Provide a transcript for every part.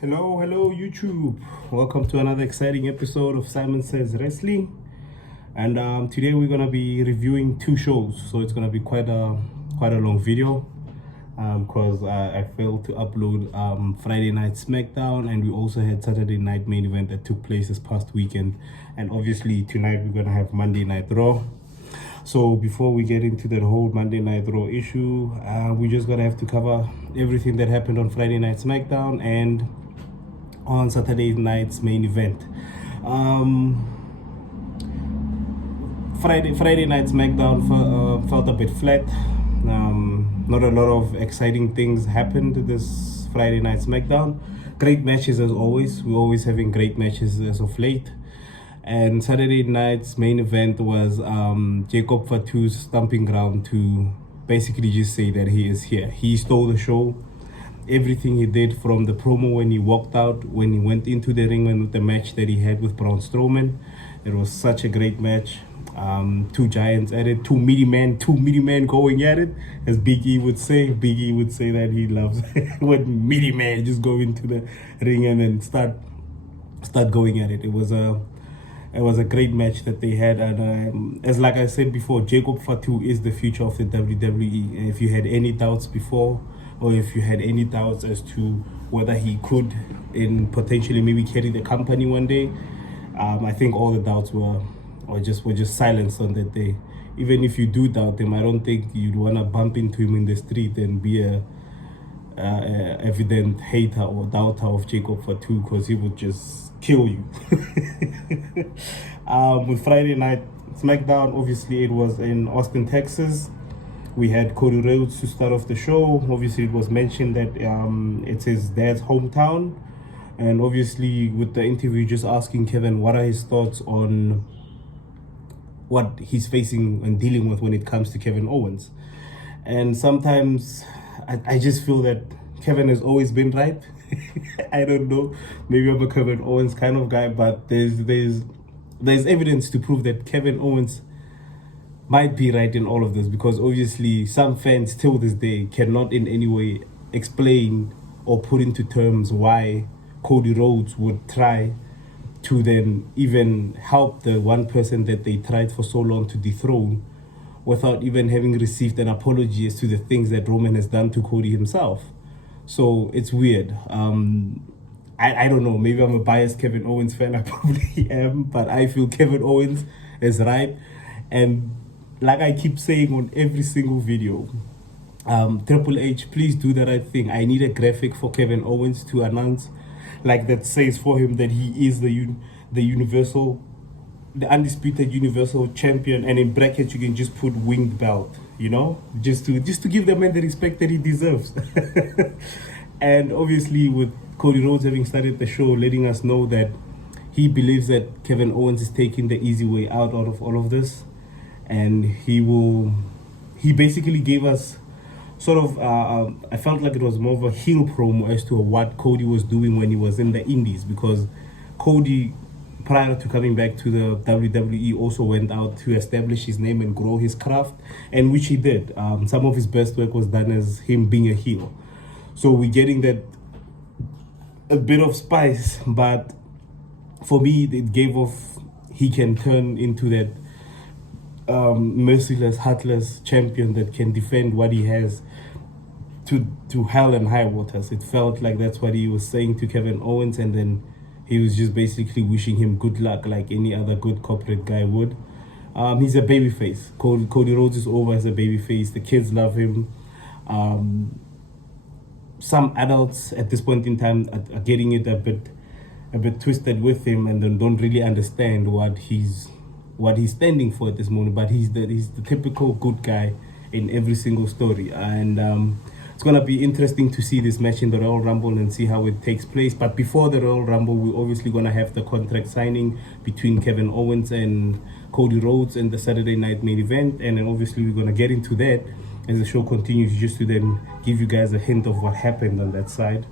Hello, YouTube. Welcome to another exciting episode of Simon Says Wrestling. And today we're gonna be reviewing two shows, so it's gonna be quite a long video because I failed to upload Friday night Smackdown, and we also had Saturday night main event that took place this past weekend. And obviously tonight we're gonna have Monday Night Raw. So before we get into that whole Monday Night Raw issue, we just gonna have to cover everything that happened on Friday night Smackdown and on Saturday night's main event. Friday night SmackDown felt a bit flat. Not a lot of exciting things happened this Friday night SmackDown. Great matches as always. We're always having great matches as of late. And Saturday night's main event was Jacob Fatu's stomping ground to basically just say that he is here. He stole the show. Everything he did, from the promo when he walked out, when he went into the ring, and with the match that he had with Braun Strowman, it was such a great match. Two giants at it, two meaty men going at it, as Big E would say. Big E would say that he loves when meaty men just go into the ring and then start going at it. It was a great match that they had, and as like I said before, Jacob Fatu is the future of the WWE. And if you had any doubts before, or if you had any doubts as to whether he could in potentially maybe carry the company one day, I think all the doubts were just silenced on that day. Even if you do doubt him, I don't think you'd want to bump into him in the street and be a evident hater or doubter of Jacob Fatu, because he would just kill you. With Friday night SmackDown, obviously it was in Austin, Texas. We had Cody Rhodes to start off the show. Obviously it was mentioned that it's his dad's hometown, and obviously with the interview just asking Kevin what are his thoughts on what he's facing and dealing with when it comes to Kevin Owens. And sometimes I just feel that Kevin has always been right. I don't know, maybe I'm a Kevin Owens kind of guy, but there's evidence to prove that Kevin Owens might be right in all of this, because obviously some fans till this day cannot in any way explain or put into terms why Cody Rhodes would try to then even help the one person that they tried for so long to dethrone without even having received an apology as to the things that Roman has done to Cody himself. So it's weird. I don't know, maybe I'm a biased Kevin Owens fan, I probably am, but I feel Kevin Owens is right. And like I keep saying on every single video, Triple H, please do the right thing. I need a graphic for Kevin Owens to announce, like, that says for him that he is the undisputed universal champion, and in brackets you can just put winged belt, just to give the man the respect that he deserves. And obviously with Cody Rhodes having started the show, letting us know that he believes that Kevin Owens is taking the easy way out of all of this, and he basically gave us sort of I felt like it was more of a heel promo as to what Cody was doing when he was in the indies, because Cody, prior to coming back to the WWE, also went out to establish his name and grow his craft, and which he did. Some of his best work was done as him being a heel. So we're getting that a bit of spice, but for me it gave off he can turn into that merciless, heartless champion that can defend what he has to hell and high waters. It felt like that's what he was saying to Kevin Owens, and then he was just basically wishing him good luck like any other good corporate guy would. He's a babyface. Cody Rhodes is over as a babyface. The kids love him. Some adults at this point in time are getting it a bit twisted with him, and then don't really understand what he's standing for at this moment. But he's the typical good guy in every single story, and it's gonna be interesting to see this match in the Royal Rumble and see how it takes place. But before the Royal Rumble, we're obviously gonna have the contract signing between Kevin Owens and Cody Rhodes in the Saturday night main event, and then obviously we're gonna get into that as the show continues, just to then give you guys a hint of what happened on that side.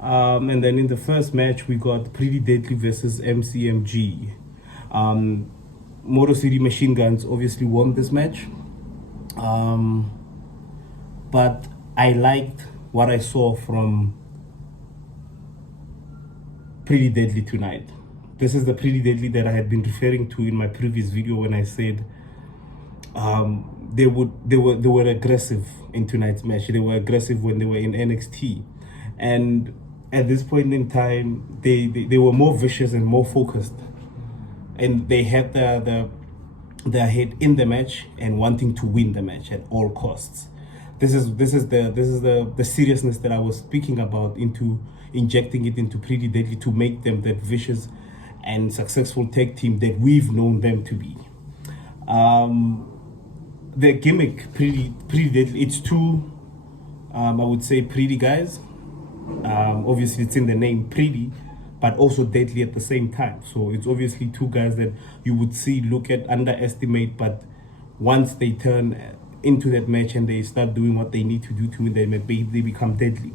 And then in the first match, we got Pretty Deadly versus MCMG. Motor City Machine Guns obviously won this match, but I liked what I saw from Pretty Deadly tonight. This is the Pretty Deadly that I had been referring to in my previous video when I said they were aggressive in tonight's match. They were aggressive when they were in NXT, and at this point in time, they were more vicious and more focused, and they had their head in the match and wanting to win the match at all costs. This is the seriousness that I was speaking about, into injecting it into Pretty Deadly to make them that vicious and successful tag team that we've known them to be. The gimmick, pretty Deadly, it's two, I would say, pretty guys. Obviously it's in the name, pretty, but also deadly at the same time. So it's obviously two guys that you would see, look at, underestimate, but once they turn into that match and they start doing what they need to do to win, they become deadly.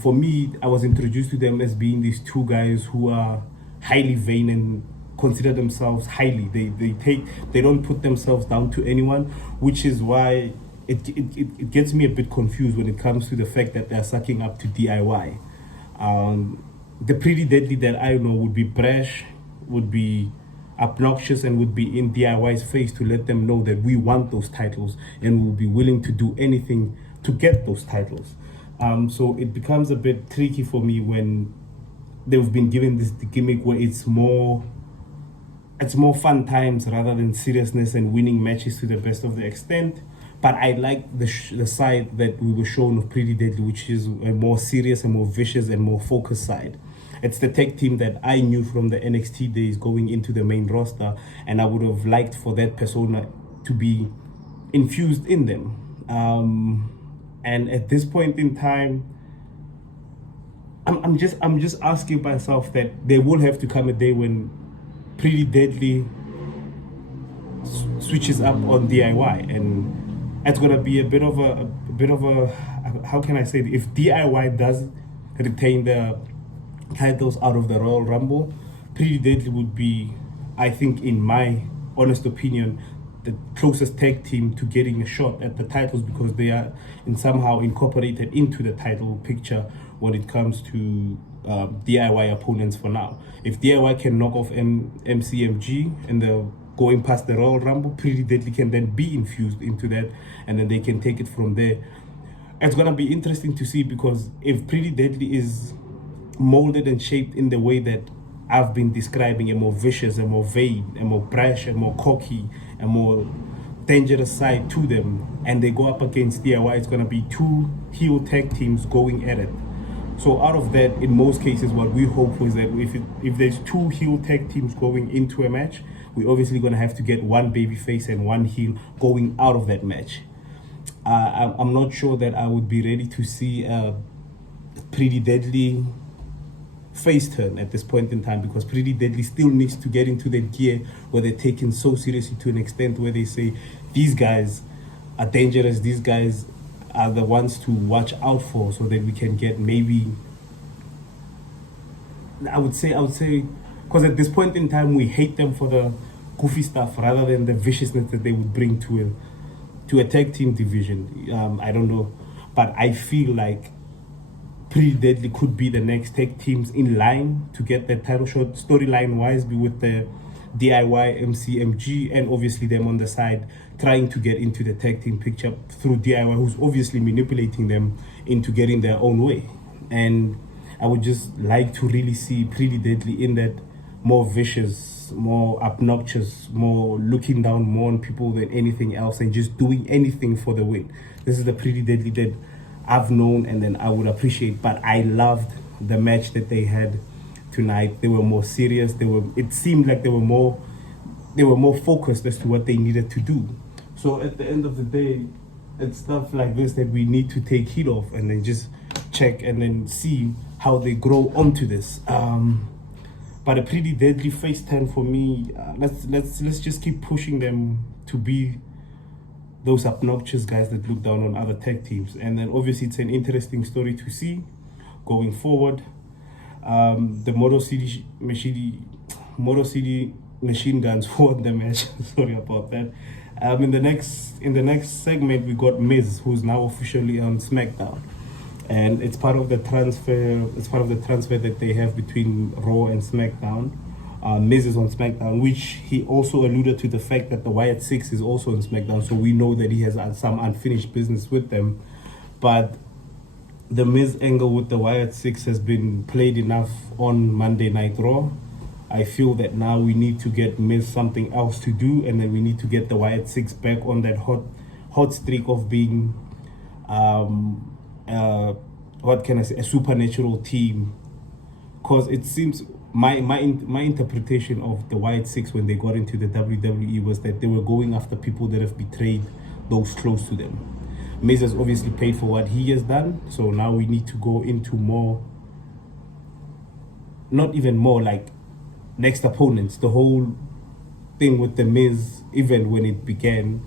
For me, I was introduced to them as being these two guys who are highly vain and consider themselves highly. They don't put themselves down to anyone, which is why it gets me a bit confused when it comes to the fact that they're sucking up to DIY. The Pretty Deadly that I know would be brash, would be obnoxious, and would be in DIY's face to let them know that we want those titles and we'll be willing to do anything to get those titles. So it becomes a bit tricky for me when they've been given this gimmick where it's more fun times rather than seriousness and winning matches to the best of the extent. But I like the side that we were shown of Pretty Deadly, which is a more serious and more vicious and more focused side. It's the tag team that I knew from the NXT days going into the main roster, and I would have liked for that persona to be infused in them. And at this point in time, I'm just asking myself that there will have to come a day when Pretty Deadly switches up on DIY, and it's gonna be a bit of a how can I say it? If DIY does retain the titles out of the Royal Rumble, Pretty Deadly would be, I think, in my honest opinion, the closest tag team to getting a shot at the titles, because they are somehow incorporated into the title picture when it comes to DIY opponents for now. If DIY can knock off MCMG and the going past the Royal Rumble, Pretty Deadly can then be infused into that, and then they can take it from there. It's gonna be interesting to see, because if Pretty Deadly is molded and shaped in the way that I've been describing, a more vicious, a more vain, a more brash, a more cocky, a more dangerous side to them, and they go up against DIY, it's gonna be two heel tag teams going at it. So out of that, in most cases, what we hope is that if there's two heel tag teams going into a match, we're obviously gonna have to get one babyface and one heel going out of that match. I'm not sure that I would be ready to see a Pretty Deadly face turn at this point in time, because Pretty Deadly still needs to get into that gear where they're taken so seriously to an extent where they say these guys are dangerous, these guys are the ones to watch out for, so that we can get maybe, I would say because at this point in time we hate them for the goofy stuff rather than the viciousness that they would bring to a tag team division. I don't know, but I feel like Pretty Deadly could be the next tag teams in line to get that title shot, storyline wise, be with the DIY, MCMG, and obviously them on the side trying to get into the tag team picture through DIY, who's obviously manipulating them into getting their own way. And I would just like to really see Pretty Deadly in that more vicious, more obnoxious, more looking down more on people than anything else, and just doing anything for the win. This is the Pretty Deadly that I've known and then I would appreciate. But I loved the match that they had tonight. They were more serious. It seemed like they were more focused as to what they needed to do. So at the end of the day, it's stuff like this that we need to take heed of and then just check and then see how they grow onto this. But a Pretty Deadly face turn for me, let's just keep pushing them to be those obnoxious guys that look down on other tag teams. And then obviously it's an interesting story to see going forward. The Motor City Machine Guns won the match. Sorry about that. In the next segment, we got Miz, who's now officially on Smackdown. and it's part of the transfer. It's part of the transfer that they have between Raw and SmackDown. Miz is on SmackDown, which he also alluded to the fact that the Wyatt Six is also on SmackDown, so we know that he has some unfinished business with them. But the Miz angle with the Wyatt Six has been played enough on Monday Night Raw. I feel that now we need to get Miz something else to do, and then we need to get the Wyatt Six back on that hot streak of being, what can I say, a supernatural team. Because it seems my interpretation of the Wyatt Six when they got into the WWE was that they were going after people that have betrayed those close to them. Miz has obviously paid for what he has done, so now we need to go into more, not even more, like next opponents. The whole thing with the Miz, even when it began,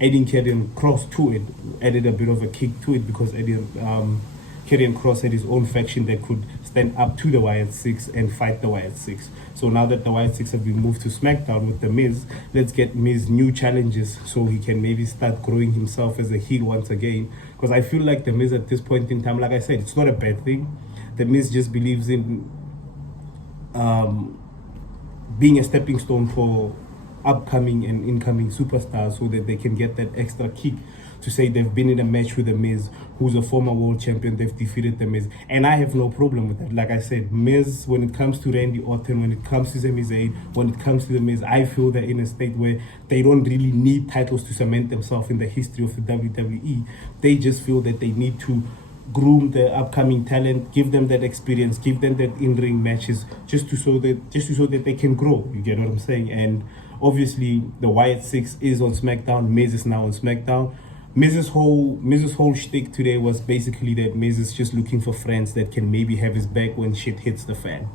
adding Karrion Kross to it added a bit of a kick to it, because Karrion Kross had his own faction that could stand up to the Wyatt Six and fight the Wyatt Six. So now that the Wyatt Six have been moved to SmackDown with the Miz, let's get Miz new challenges so he can maybe start growing himself as a heel once again. Because I feel like the Miz at this point in time, like I said, it's not a bad thing. The Miz just believes in being a stepping stone for upcoming and incoming superstars, so that they can get that extra kick to say they've been in a match with the Miz, who's a former world champion, they've defeated the Miz. And I have no problem with that. Like I said, Miz, when it comes to Randy Orton, when it comes to Sami Zayn, when it comes to the Miz, I feel they're in a state where they don't really need titles to cement themselves in the history of the WWE. They just feel that they need to groom the upcoming talent, give them that experience, give them that in-ring matches, just to so that they can grow. You get what I'm saying? And obviously the Wyatt Six is on SmackDown. Miz is now on SmackDown. Miz's whole shtick today was basically that Miz is just looking for friends that can maybe have his back when shit hits the fan.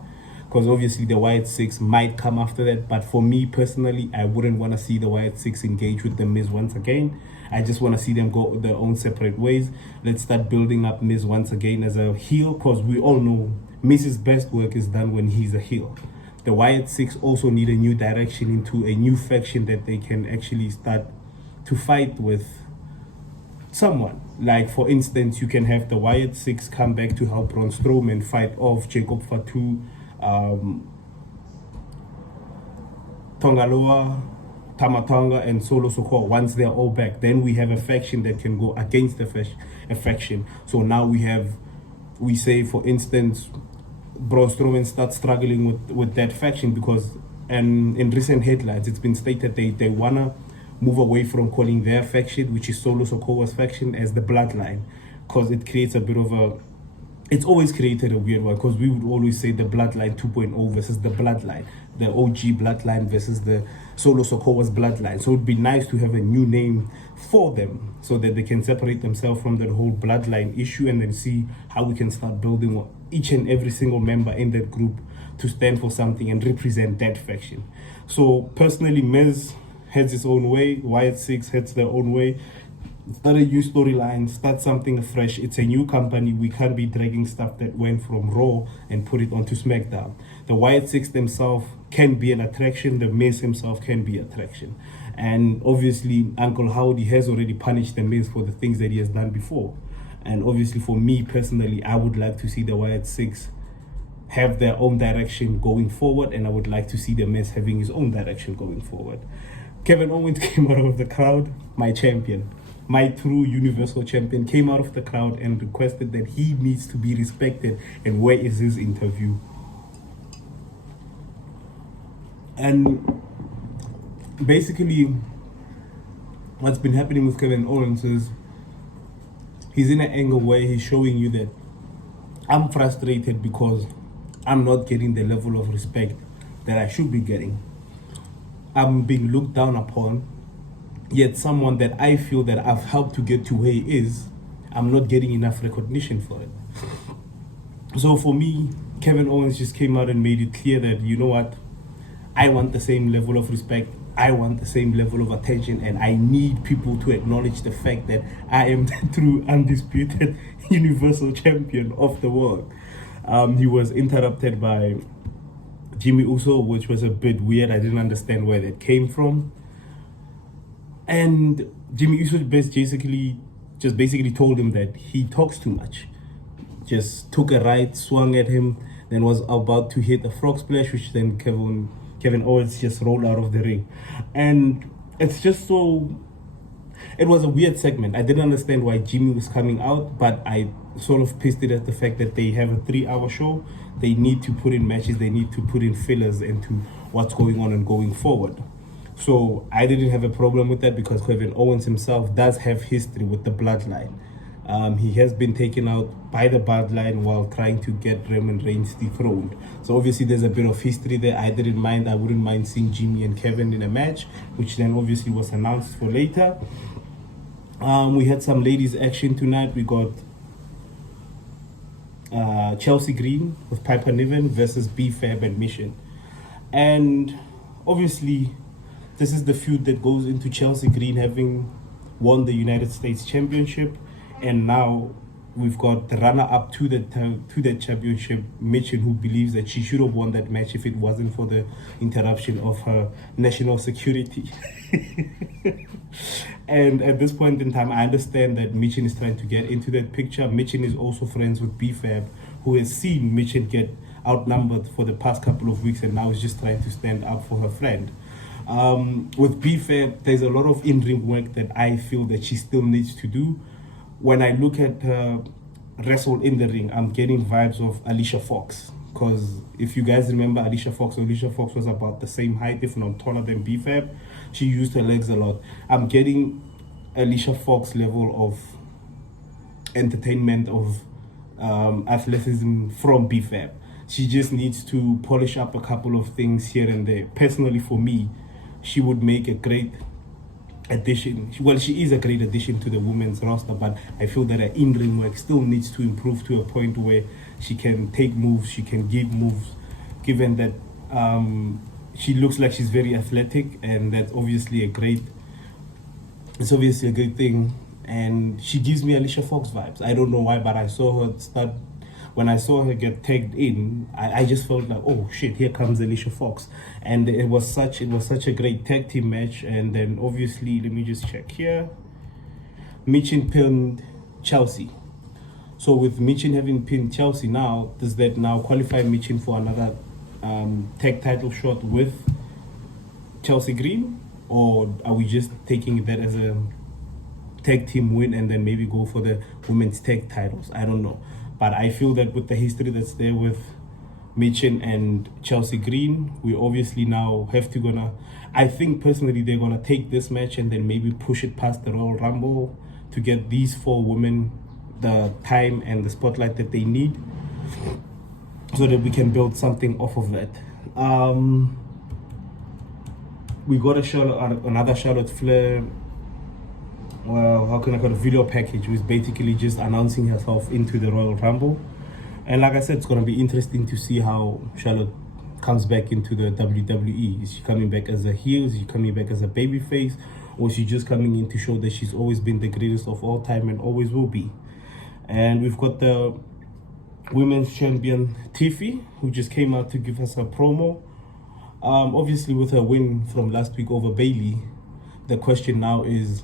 Because obviously the Wyatt Six might come after that, but for me personally, I wouldn't want to see the Wyatt Six engage with the Miz once again. I just want to see them go their own separate ways. Let's start building up Miz once again as a heel, because we all know Miz's best work is done when he's a heel. The Wyatt Six also need a new direction into a new faction that they can actually start to fight with someone. Like, for instance, you can have the Wyatt Six come back to help Braun Strowman fight off Jacob Fatu, Tongaloa, Tamatonga, and Solo Sikoa. Once they're all back, then we have a faction that can go against a faction. So now we say, for instance, Braun Strowman starts struggling with that faction, because in recent headlines it's been stated they wanna move away from calling their faction, which is Solo Sikoa's faction, as the Bloodline, because it creates a bit of a, it's always created a weird one, because we would always say the Bloodline 2.0 versus the Bloodline, the OG Bloodline versus the Solo Sikoa's Bloodline. So it'd be nice to have a new name for them, so that they can separate themselves from that whole Bloodline issue, and then see how we can start building each and every single member in that group to stand for something and represent that faction. So personally, Miz heads his own way, Wyatt Six heads their own way. Start a new storyline, start something fresh. It's a new company. We can't be dragging stuff that went from Raw and put it onto SmackDown. The Wyatt Six themselves can be an attraction. The Miz himself can be an attraction. And obviously, Uncle Howdy has already punished the Miz for the things that he has done before. And obviously, for me personally, I would like to see the Wyatt Six have their own direction going forward, and I would like to see the Miz having his own direction going forward. Kevin Owens came out of the crowd, my champion, my true Universal Champion, came out of the crowd and requested that he needs to be respected, and where is his interview? And basically, what's been happening with Kevin Owens is he's in an angle where he's showing you that I'm frustrated because I'm not getting the level of respect that I should be getting. I'm being looked down upon, yet someone that I feel that I've helped to get to where he is, I'm not getting enough recognition for it. So for me, Kevin Owens just came out and made it clear that, you know what, I want the same level of respect, I want the same level of attention, and I need people to acknowledge the fact that I am the true undisputed Universal Champion of the world. He was interrupted by Jimmy Uso, which was a bit weird. I didn't understand where that came from. And Jimmy Uso basically told him that he talks too much. just took a right, swung at him, then was about to hit a frog splash, which then Kevin Owens just rolled out of the ring. And it's just so, it was a weird segment. I didn't understand why Jimmy was coming out, but I sort of pissed it at the fact that they have a 3-hour show. They need to put in matches, they need to put in fillers into what's going on and going forward. So I didn't have a problem with that because Kevin Owens himself does have history with the bloodline. He has been taken out by the bloodline while trying to get Roman Reigns dethroned. So obviously there's a bit of history there. I wouldn't mind seeing Jimmy and Kevin in a match, which then obviously was announced for later. We had some ladies action tonight. We got Chelsea Green with Piper Niven versus B-Fab and Mission. And obviously this is the feud that goes into Chelsea Green having won the United States Championship, and now we've got the runner-up to that championship, Mitchell, who believes that she should have won that match if it wasn't for the interruption of her national security. And at this point in time, I understand that Mitchell is trying to get into that picture. Mitchell is also friends with B-Fab, who has seen Mitchell get outnumbered for the past couple of weeks and now is just trying to stand up for her friend. With B-Fab, there's a lot of in-ring work that I feel that she still needs to do. When I look at her wrestle in the ring, I'm getting vibes of Alicia Fox. Because if you guys remember Alicia Fox was about the same height, if not taller than B-Fab. She used her legs a lot. I'm getting Alicia Fox level of entertainment, of athleticism from B-Fab. She just needs to polish up a couple of things here and there. Personally, for me, she would make a great addition. Well, she is a great addition to the women's roster, but I feel that her in-ring work still needs to improve to a point where she can take moves, she can give moves, given that she looks like she's very athletic, and that's obviously a great thing. And she gives me Alicia Fox vibes. I don't know why, but when I saw her get tagged in, I just felt like, oh shit, here comes Alicia Fox. And it was such a great tag team match. And then obviously, let me just check here. Michin pinned Chelsea. So with Michin having pinned Chelsea now, does that now qualify Michin for another tag title shot with Chelsea Green? Or are we just taking that as a tag team win and then maybe go for the women's tag titles? I don't know. But I feel that with the history that's there with Michin and Chelsea Green, we obviously now have to I think personally they're gonna take this match and then maybe push it past the Royal Rumble to get these 4 women the time and the spotlight that they need, so that we can build something off of that. We got another Charlotte Flair. Well, how can I call it, video package, which is basically just announcing herself into the Royal Rumble. And like I said, it's going to be interesting to see how Charlotte comes back into the WWE. Is she coming back as a heel? Is she coming back as a babyface? Or is she just coming in to show that she's always been the greatest of all time and always will be? And we've got the women's champion Tiffy, who just came out to give us a promo. Obviously with her win from last week over Bailey, the question now is,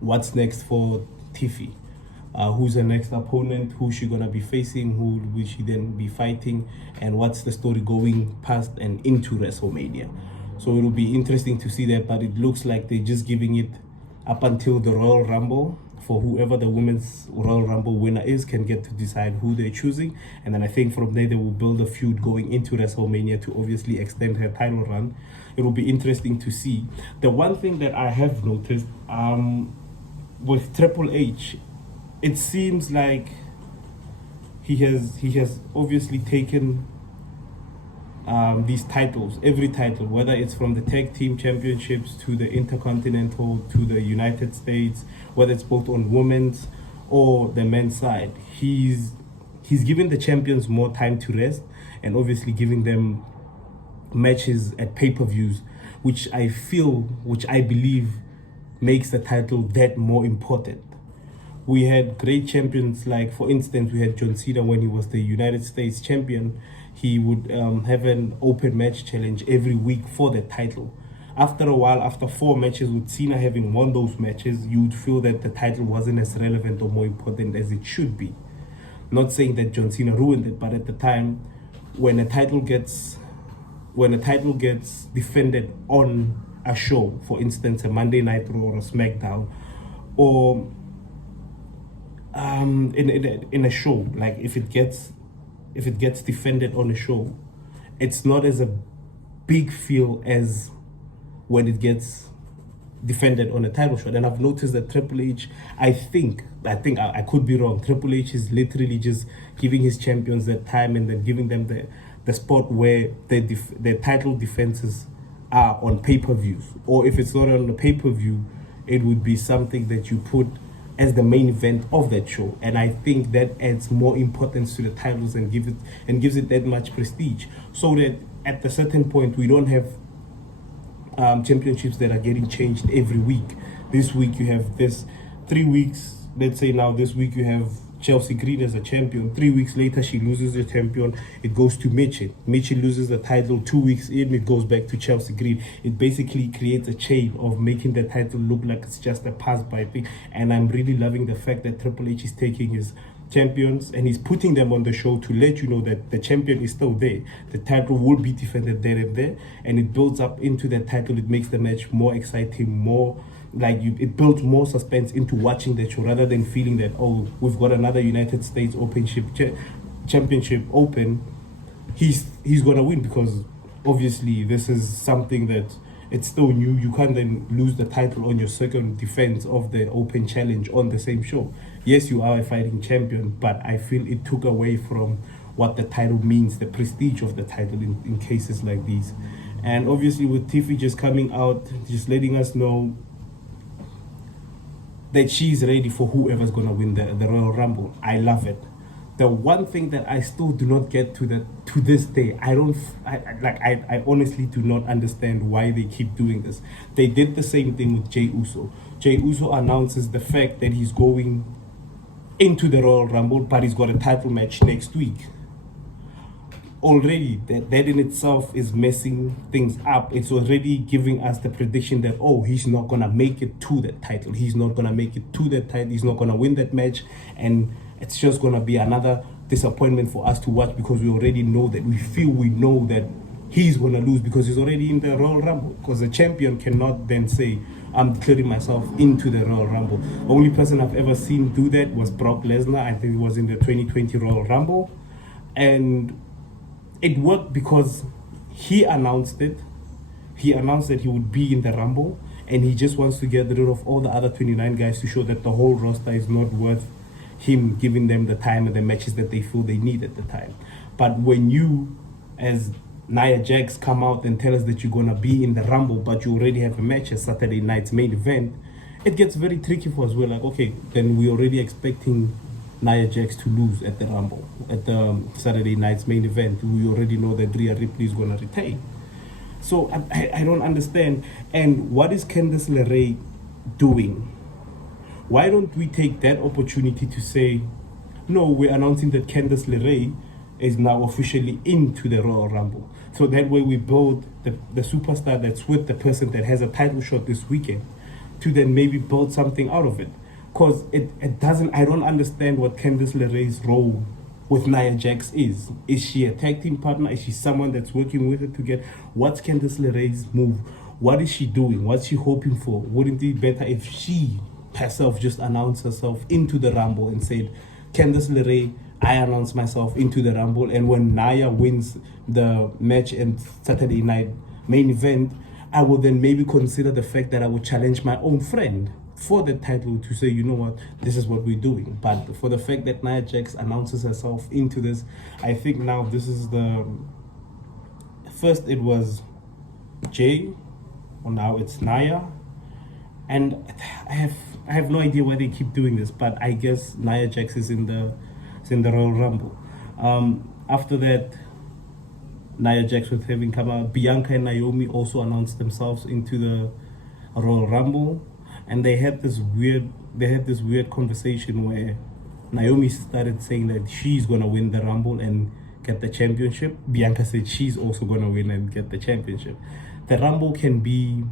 what's next for Tiffy? Who's her next opponent? Who's she gonna be facing? Who will she then be fighting? And what's the story going past and into WrestleMania? So it'll be interesting to see that, but it looks like they're just giving it up until the Royal Rumble. For whoever the women's Royal Rumble winner is can get to decide who they're choosing. And then I think from there they will build a feud going into WrestleMania to obviously extend her title run. It will be interesting to see. The one thing that I have noticed, with Triple H, it seems like he has obviously taken these titles, every title, whether it's from the tag team championships to the Intercontinental to the United States, whether it's both on women's or the men's side, he's given the champions more time to rest, and obviously giving them matches at pay-per-views, which I believe makes the title that more important. We had great champions, like for instance, we had John Cena when he was the United States champion. He would have an open match challenge every week for the title. After a while, after 4 matches with Cena having won those matches, you would feel that the title wasn't as relevant or more important as it should be. Not saying that John Cena ruined it, but at the time, when a title gets defended on a show, for instance, a Monday Night Raw or a Smackdown, or in a show, like if it gets defended on a show, it's not as a big feel as when it gets defended on a title shot. And I've noticed that Triple H, I think I could be wrong, Triple H is literally just giving his champions that time and then giving them the spot where their title defenses are on pay-per-views, or if it's not on the pay-per-view, it would be something that you put as the main event of that show. And I think that adds more importance to the titles and gives it that much prestige, so that at a certain point we don't have championships that are getting changed every week. This week you have this, 3 weeks, let's say now this week you have Chelsea Green as a champion. 3 weeks later she loses the champion, it goes to Mitchell loses the title. 2 weeks in, it goes back to Chelsea Green. It basically creates a chain of making the title look like it's just a pass-by thing. And I'm really loving the fact that Triple H is taking his champions and he's putting them on the show to let you know that the champion is still there. The title will be defended there and there, and it builds up into that title. It makes the match more exciting, more like it builds more suspense into watching the show, rather than feeling that, oh, we've got another United States Championship open, he's gonna win, because obviously this is something that it's still new. You can't then lose the title on your second defense of the Open Challenge on the same show. Yes, you are a fighting champion, but I feel it took away from what the title means, the prestige of the title in cases like these. And obviously with Tiffy just coming out, just letting us know that she's ready for whoever's going to win the Royal Rumble. I love it. The one thing that I still do not get to this day, I honestly do not understand why they keep doing this. They did the same thing with Jey Uso. Jey Uso announces the fact that he's going into the Royal Rumble, but he's got a title match next week. Already, that in itself is messing things up. It's already giving us the prediction that, oh, he's not going to make it to that title. He's not going to make it to that title. He's not going to win that match. And it's just going to be another disappointment for us to watch, because we already know that, we know that he's going to lose, because he's already in the Royal Rumble. Because the champion cannot then say, I'm declaring myself into the Royal Rumble. The only person I've ever seen do that was Brock Lesnar. I think it was in the 2020 Royal Rumble. And it worked because he announced it. He announced that he would be in the Rumble, and he just wants to get rid of all the other 29 guys to show that the whole roster is not worth him giving them the time and the matches that they feel they need at the time. But when you, as Nia Jax, come out and tell us that you're going to be in the Rumble, but you already have a match at Saturday night's main event, it gets very tricky for us. We're like, okay, then we're already expecting Nia Jax to lose at the Rumble, at the Saturday night's main event. We already know that Rhea Ripley is going to retain. So I don't understand. And what is Candice LeRae doing? Why don't we take that opportunity to say, no, we're announcing that Candice LeRae is now officially into the Royal Rumble. So that way we build the superstar that's with the person that has a title shot this weekend, to then maybe build something out of it. Because it doesn't, I don't understand what Candice LeRae's role with Nia Jax is. Is she a tag team partner? Is she someone that's working with her to get, what's Candice LeRae's move? What is she doing? What's she hoping for? Wouldn't it be better if she herself just announced herself into the Rumble and said, Candice LeRae, I announce myself into the Rumble, and when Nia wins the match and Saturday night main event, I will then maybe consider the fact that I will challenge my own friend for the title to say, you know what, this is what we're doing. But for the fact that Nia Jax announces herself into this, I think now this is the first it was Jay, or now it's Nia, and I have no idea why they keep doing this, but I guess Nia Jax is in the Royal Rumble. After that, Nia Jax with having come out, Bianca and Naomi also announced themselves into the Royal Rumble, and they had this weird conversation where Naomi started saying that she's gonna win the Rumble and get the championship. Bianca said she's also gonna win and get the championship. The Rumble can be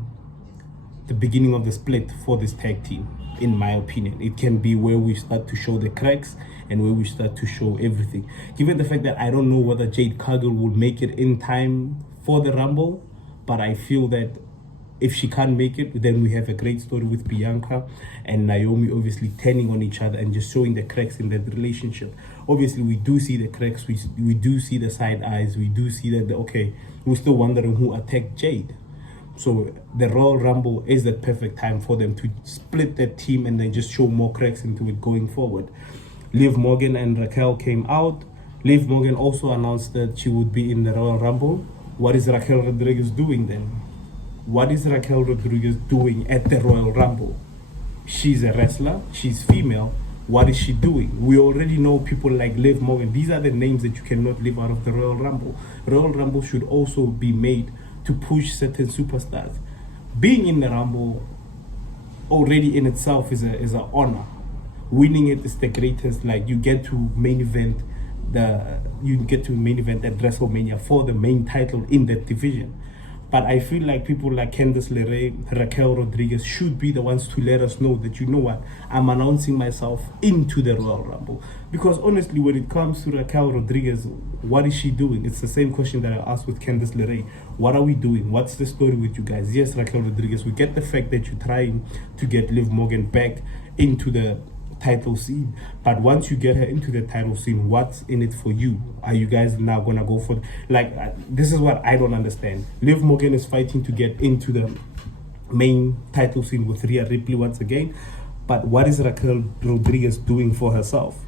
the beginning of the split for this tag team, in my opinion. It can be where we start to show the cracks and where we start to show everything. Given the fact that I don't know whether Jade Cargill will make it in time for the Rumble, but I feel that if she can't make it, then we have a great story with Bianca and Naomi obviously turning on each other and just showing the cracks in that relationship. Obviously, we do see the cracks, we do see the side eyes, we do see that, okay, we're still wondering who attacked Jade. So the Royal Rumble is the perfect time for them to split that team and then just show more cracks into it going forward. Liv Morgan and Raquel came out. Liv Morgan also announced that she would be in the Royal Rumble. What is Raquel Rodriguez doing then? What is Raquel Rodriguez doing at the Royal Rumble? She's a wrestler, she's female. What is she doing? We already know people like Liv Morgan. These are the names that you cannot leave out of the Royal Rumble. Royal Rumble should also be made to push certain superstars. Being in the Rumble already in itself is an honor. Winning it is the greatest. Like, you get to main event at WrestleMania for the main title in that division. But I feel like people like Candice LeRae, Raquel Rodriguez should be the ones to let us know that, you know what, I'm announcing myself into the Royal Rumble. Because honestly, when it comes to Raquel Rodriguez, what is she doing? It's the same question that I asked with Candice LeRae. What are we doing? What's the story with you guys? Yes, Raquel Rodriguez, we get the fact that you're trying to get Liv Morgan back into the title scene, but once you get her into the title scene, what's in it for you? Are you guys now gonna go for, like, this is what I don't understand. Liv Morgan is fighting to get into the main title scene with Rhea Ripley once again, but what is Raquel Rodriguez doing for herself?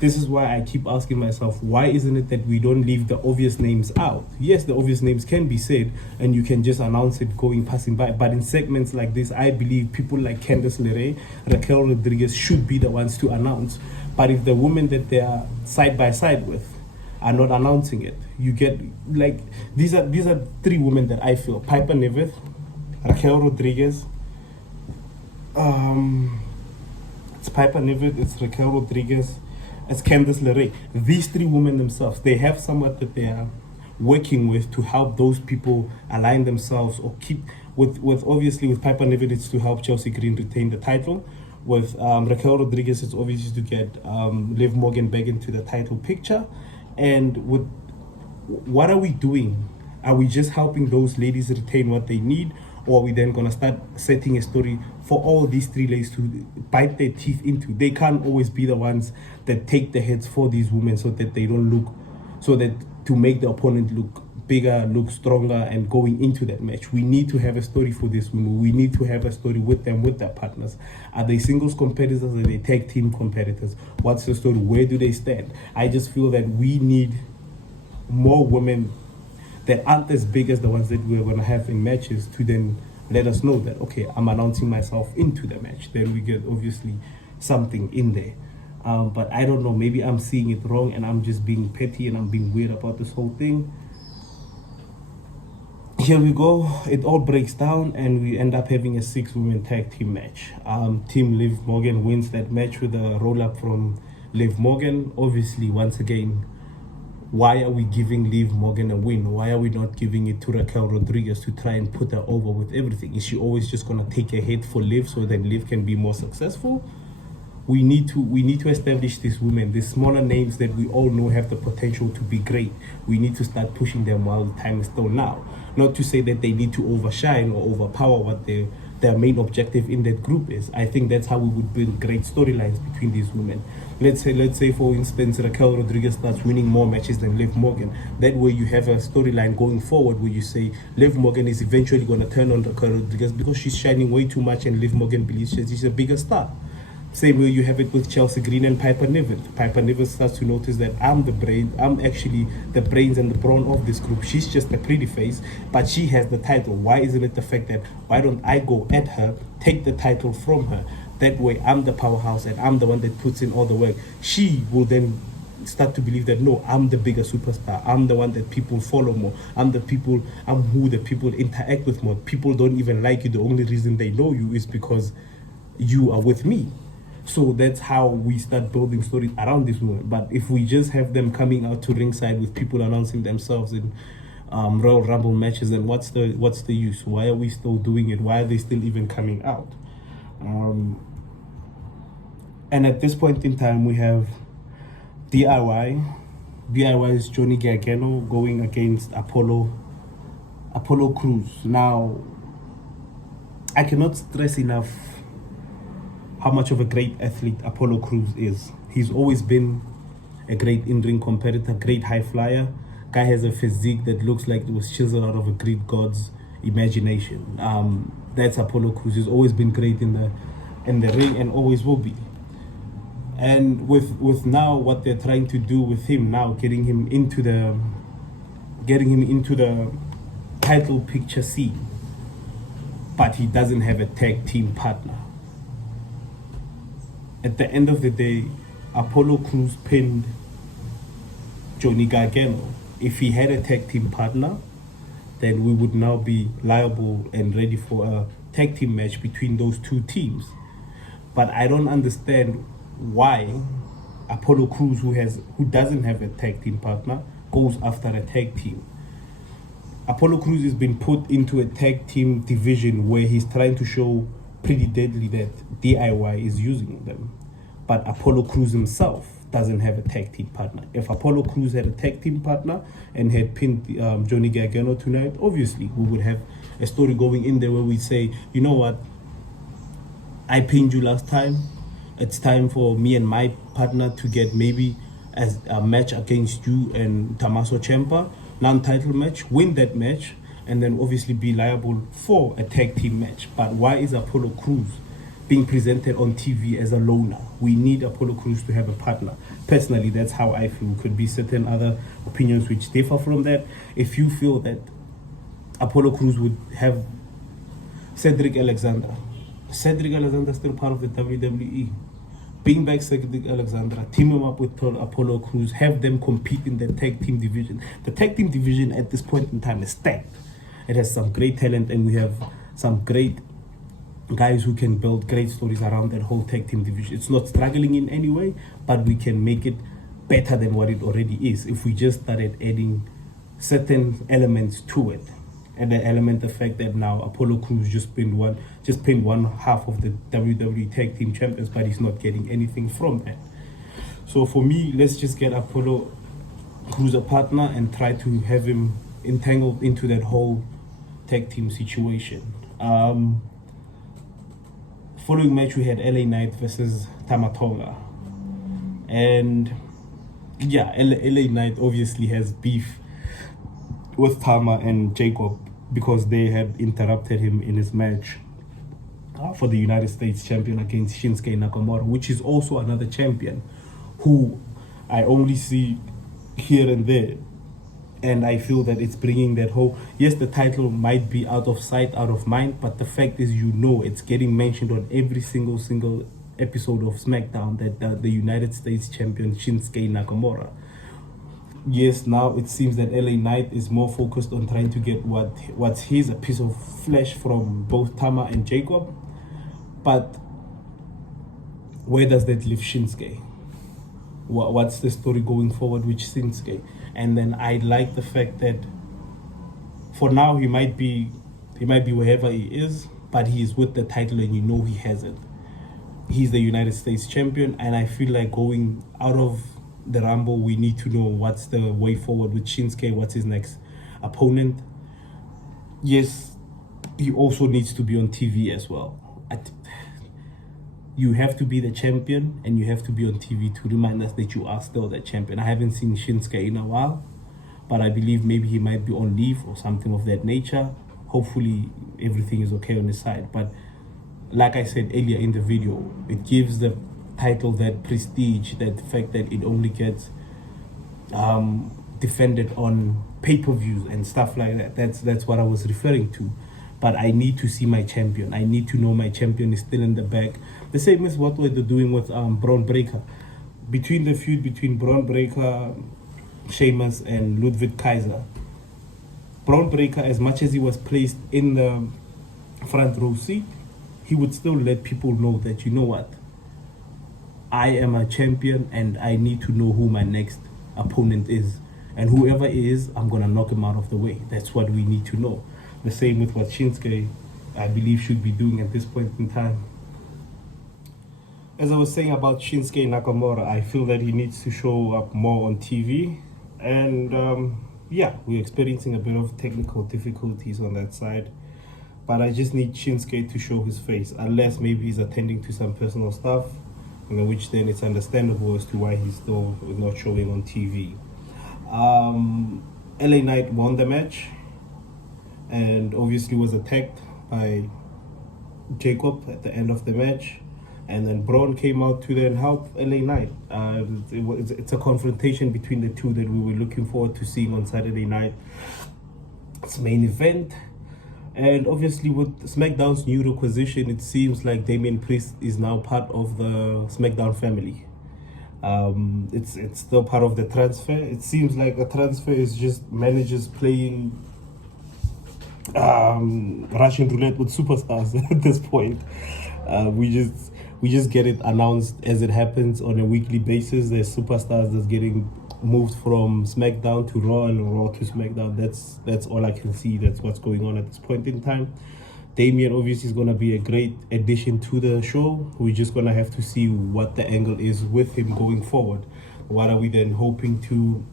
This is why I keep asking myself, why isn't it that we don't leave the obvious names out? Yes, the obvious names can be said and you can just announce it passing by, but in segments like this, I believe people like Candice LeRae, Raquel Rodriguez should be the ones to announce. But if the women that they are side by side with are not announcing it, you get, like, these are three women that I feel: Piper Niven, Raquel Rodriguez, it's Piper Niven, it's Raquel Rodriguez, as Candice LeRae. These three women themselves, they have someone that they are working with to help those people align themselves or keep with obviously with Piper Niven, it's to help Chelsea Green retain the title. With Raquel Rodriguez, it's obviously to get Liv Morgan back into the title picture. And with what are we doing? Are we just helping those ladies retain what they need, or are we then gonna start setting a story for all these three ladies to bite their teeth into? They can't always be the ones that take the hits for these women so that they don't look, so that to make the opponent look bigger, look stronger, and going into that match. We need to have a story for these women. We need to have a story with them, with their partners. Are they singles competitors? Are they tag team competitors? What's the story? Where do they stand? I just feel that we need more women that aren't as big as the ones that we're going to have in matches to then let us know that, okay, I'm announcing myself into the match. Then we get obviously something in there. But I don't know, maybe I'm seeing it wrong and I'm just being petty and I'm being weird about this whole thing. Here we go, it all breaks down and we end up having a 6-woman tag team match. Team Liv Morgan wins that match with a roll-up from Liv Morgan. Obviously, once again, why are we giving Liv Morgan a win? Why are we not giving it to Raquel Rodriguez to try and put her over with everything? Is she always just gonna take a hit for Liv so that Liv can be more successful? We need to establish these women, these smaller names that we all know have the potential to be great. We need to start pushing them while the time is still now. Not to say that they need to overshine or overpower what their main objective in that group is. I think that's how we would build great storylines between these women. Let's say for instance Raquel Rodriguez starts winning more matches than Liv Morgan. That way you have a storyline going forward where you say Liv Morgan is eventually going to turn on Raquel Rodriguez because she's shining way too much and Liv Morgan believes she's a bigger star. Same way you have it with Chelsea Green and Piper Niven. Piper Niven starts to notice that I'm actually the brains and the brawn of this group. She's just a pretty face, but she has the title. Why isn't it the fact that, why don't I go at her, take the title from her? That way I'm the powerhouse and I'm the one that puts in all the work. She will then start to believe that, no, I'm the bigger superstar. I'm the one that people follow more. I'm who the people interact with more. People don't even like you. The only reason they know you is because you are with me. So that's how we start building stories around this woman. But if we just have them coming out to ringside with people announcing themselves in Royal Rumble matches, then what's the use? Why are we still doing it? Why are they still even coming out? And at this point in time, we have DIY is Johnny Gargano going against Apollo Cruz. Now, I cannot stress enough how much of a great athlete Apollo Cruz is. He's always been a great in-ring competitor, great high flyer. Guy has a physique that looks like it was chiseled out of a Greek god's imagination. That's Apollo Cruz. He's always been great in the ring and always will be. And with now what they're trying to do with him now, getting him into the title picture scene, but he doesn't have a tag team partner. At the end of the day, Apollo Cruz pinned Johnny Gargano. If he had a tag team partner, then we would now be liable and ready for a tag team match between those two teams. But I don't understand why Apollo Cruz, who doesn't have a tag team partner, goes after a tag team. Apollo Cruz has been put into a tag team division where he's trying to show pretty deadly that DIY is using them. But Apollo Cruz himself doesn't have a tag team partner. If Apollo Cruz had a tag team partner and had pinned Johnny Gargano tonight, obviously we would have a story going in there where we say, you know what, I pinned you last time. It's time for me and my partner to get maybe as a match against you and Tommaso Ciampa, non-title match, win that match, and then obviously be liable for a tag team match. But why is Apollo Cruz being presented on TV as a loner? We need Apollo Cruz to have a partner. Personally, that's how I feel. Could be certain other opinions which differ from that. If you feel that Apollo Cruz would have Cedric Alexander is still part of the WWE. Bring back Cedric Alexander, team him up with Apollo Cruz, have them compete in the tag team division. The tag team division at this point in time is stacked. It has some great talent, and we have some great guys who can build great stories around that whole tag team division. It's not struggling in any way, but we can make it better than what it already is if we just started adding certain elements to it. And the fact that now Apollo Cruz just pinned one half of the WWE Tag Team Champions, but he's not getting anything from that. So for me, let's just get Apollo Cruz a partner and try to have him entangled into that whole tag team situation. Following match, we had LA Knight versus Tama Tonga. And yeah, LA Knight obviously has beef with Tama and Jacob because they had interrupted him in his match for the United States champion against Shinsuke Nakamura, which is also another champion who I only see here and there. And I feel that it's bringing that whole, yes, the title might be out of sight, out of mind, but the fact is, it's getting mentioned on every single episode of Smackdown that the United States champion Shinsuke Nakamura. Yes, now it seems that LA Knight is more focused on trying to get what's his, a piece of flesh from both Tama and Jacob. But where does that leave Shinsuke? What's the story going forward with Shinsuke? And then I like the fact that for now he might be wherever he is, but he is with the title and he has it. He's the United States champion, and I feel like going out of the Rumble, we need to know what's the way forward with Shinsuke, what's his next opponent. Yes, he also needs to be on TV as well. You have to be the champion, and you have to be on TV to remind us that you are still the champion. I haven't seen Shinsuke in a while, but I believe maybe he might be on leave or something of that nature. Hopefully everything is okay on his side. But like I said earlier in the video, it gives the title that prestige, that fact that it only gets defended on pay-per-views and stuff like that. That's what I was referring to. But I need to see my champion. I need to know my champion is still in the bag. The same as what we're doing with Braun Breaker. Between the feud between Braun Breaker, Sheamus, and Ludwig Kaiser, Braun Breaker, as much as he was placed in the front row seat, he would still let people know that, you know what, I am a champion and I need to know who my next opponent is. And whoever it is, I'm going to knock him out of the way. That's what we need to know. The same with what Shinsuke, I believe, should be doing at this point in time. As I was saying about Shinsuke Nakamura, I feel that he needs to show up more on TV. And yeah, we're experiencing a bit of technical difficulties on that side. But I just need Shinsuke to show his face, unless maybe he's attending to some personal stuff, which then it's understandable as to why he's still not showing on TV. LA Knight won the match and obviously was attacked by Jacob at the end of the match. And then Braun came out to then help LA Knight. It's a confrontation between the two that we were looking forward to seeing on Saturday night. It's main event. And obviously with SmackDown's new requisition, it seems like Damian Priest is now part of the SmackDown family. It's still part of the transfer. It seems like a transfer is just managers playing Russian roulette with superstars at this point. We just get it announced as it happens on a weekly basis. There's superstars that's getting moved from SmackDown to Raw and Raw to SmackDown. That's all I can see. That's what's going on at this point in time. Damian obviously is going to be a great addition to the show. We're just going to have to see what the angle is with him going forward. What are we then hoping to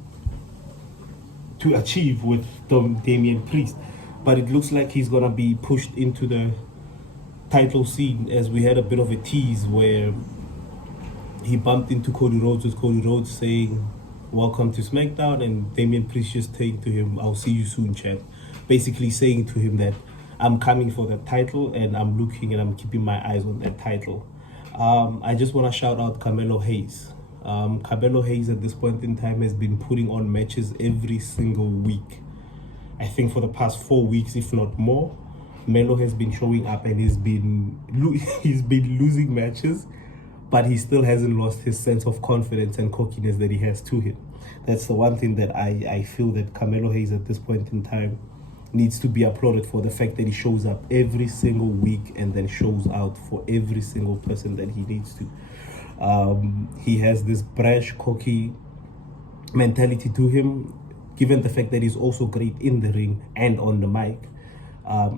achieve with Damian Priest? But it looks like he's going to be pushed into the title scene, as we had a bit of a tease where he bumped into Cody Rhodes with Cody Rhodes saying, "Welcome to SmackDown," and Damian Priest just saying to him, "I'll see you soon, champ." Basically saying to him that I'm coming for that title and I'm looking and I'm keeping my eyes on that title. I just want to shout out Carmelo Hayes. Carmelo Hayes at this point in time has been putting on matches every single week. I think for the past 4 weeks, if not more. Melo has been showing up and he's been losing matches, but he still hasn't lost his sense of confidence and cockiness that he has to him. That's the one thing that I feel that Carmelo Hayes at this point in time needs to be applauded for, the fact that he shows up every single week and then shows out for every single person that he needs to. He has this brash, cocky mentality to him, given the fact that he's also great in the ring and on the mic.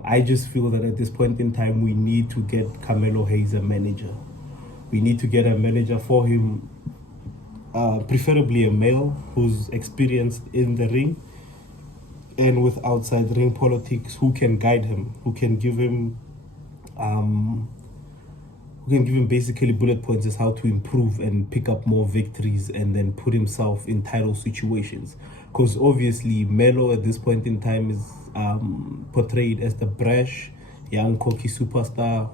I just feel that at this point in time, we need to get Carmelo Hayes a manager. We need to get a manager for him, preferably a male who's experienced in the ring and with outside ring politics, who can guide him, who can give him basically bullet points as how to improve and pick up more victories and then put himself in title situations. Because obviously Melo at this point in time is portrayed as the brash, young, cocky superstar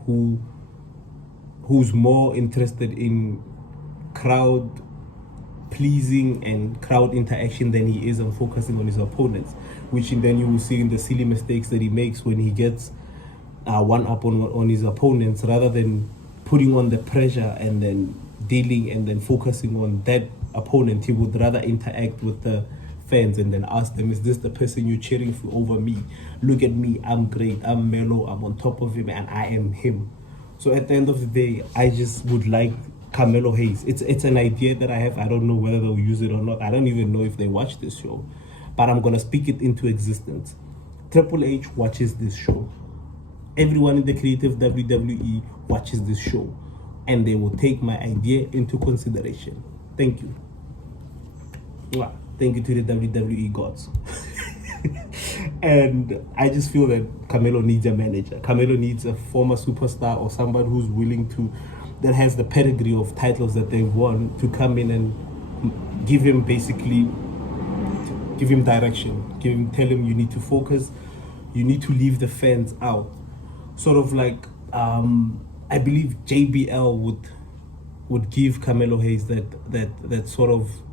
who's more interested in crowd pleasing and crowd interaction than he is on focusing on his opponents, which then you will see in the silly mistakes that he makes when he gets one up on his opponents, rather than putting on the pressure and then dealing and then focusing on that opponent. He would rather interact with the fans and then ask them, "Is this the person you're cheering for over me? Look at me, I'm great, I'm Melo, I'm on top of him, and I am him." So at the end of the day, I just would like Carmelo Hayes. It's an idea that I have. I don't know whether they'll use it or not. I don't even know if they watch this show, but I'm gonna speak it into existence. Triple H watches this show. Everyone in the creative WWE watches this show, and they will take my idea into consideration. Thank you. Mwah. Thank you to the WWE gods. And I just feel that Carmelo needs a manager. Carmelo needs a former superstar or somebody who's willing to, that has the pedigree of titles that they won, to come in and give him direction, tell him you need to focus, you need to leave the fans out. Sort of like, I believe JBL would give Carmelo Hayes that sort of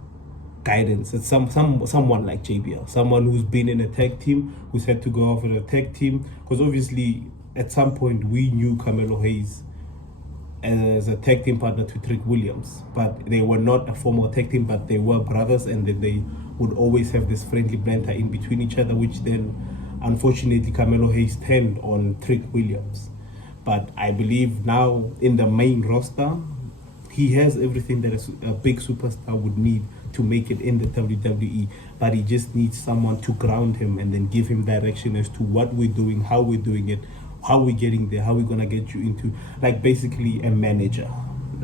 guidance. It's someone like JBL, someone who's been in a tag team, who's had to go off in a tag team, because obviously at some point we knew Carmelo Hayes as a tag team partner to Trick Williams, but they were not a formal tag team, but they were brothers, and then they would always have this friendly banter in between each other, which then unfortunately Carmelo Hayes turned on Trick Williams. But I believe now in the main roster, he has everything that a big superstar would need to make it in the WWE, but he just needs someone to ground him and then give him direction as to what we're doing, how we're doing it, how we're getting there, how we're gonna get you into, like, basically a manager.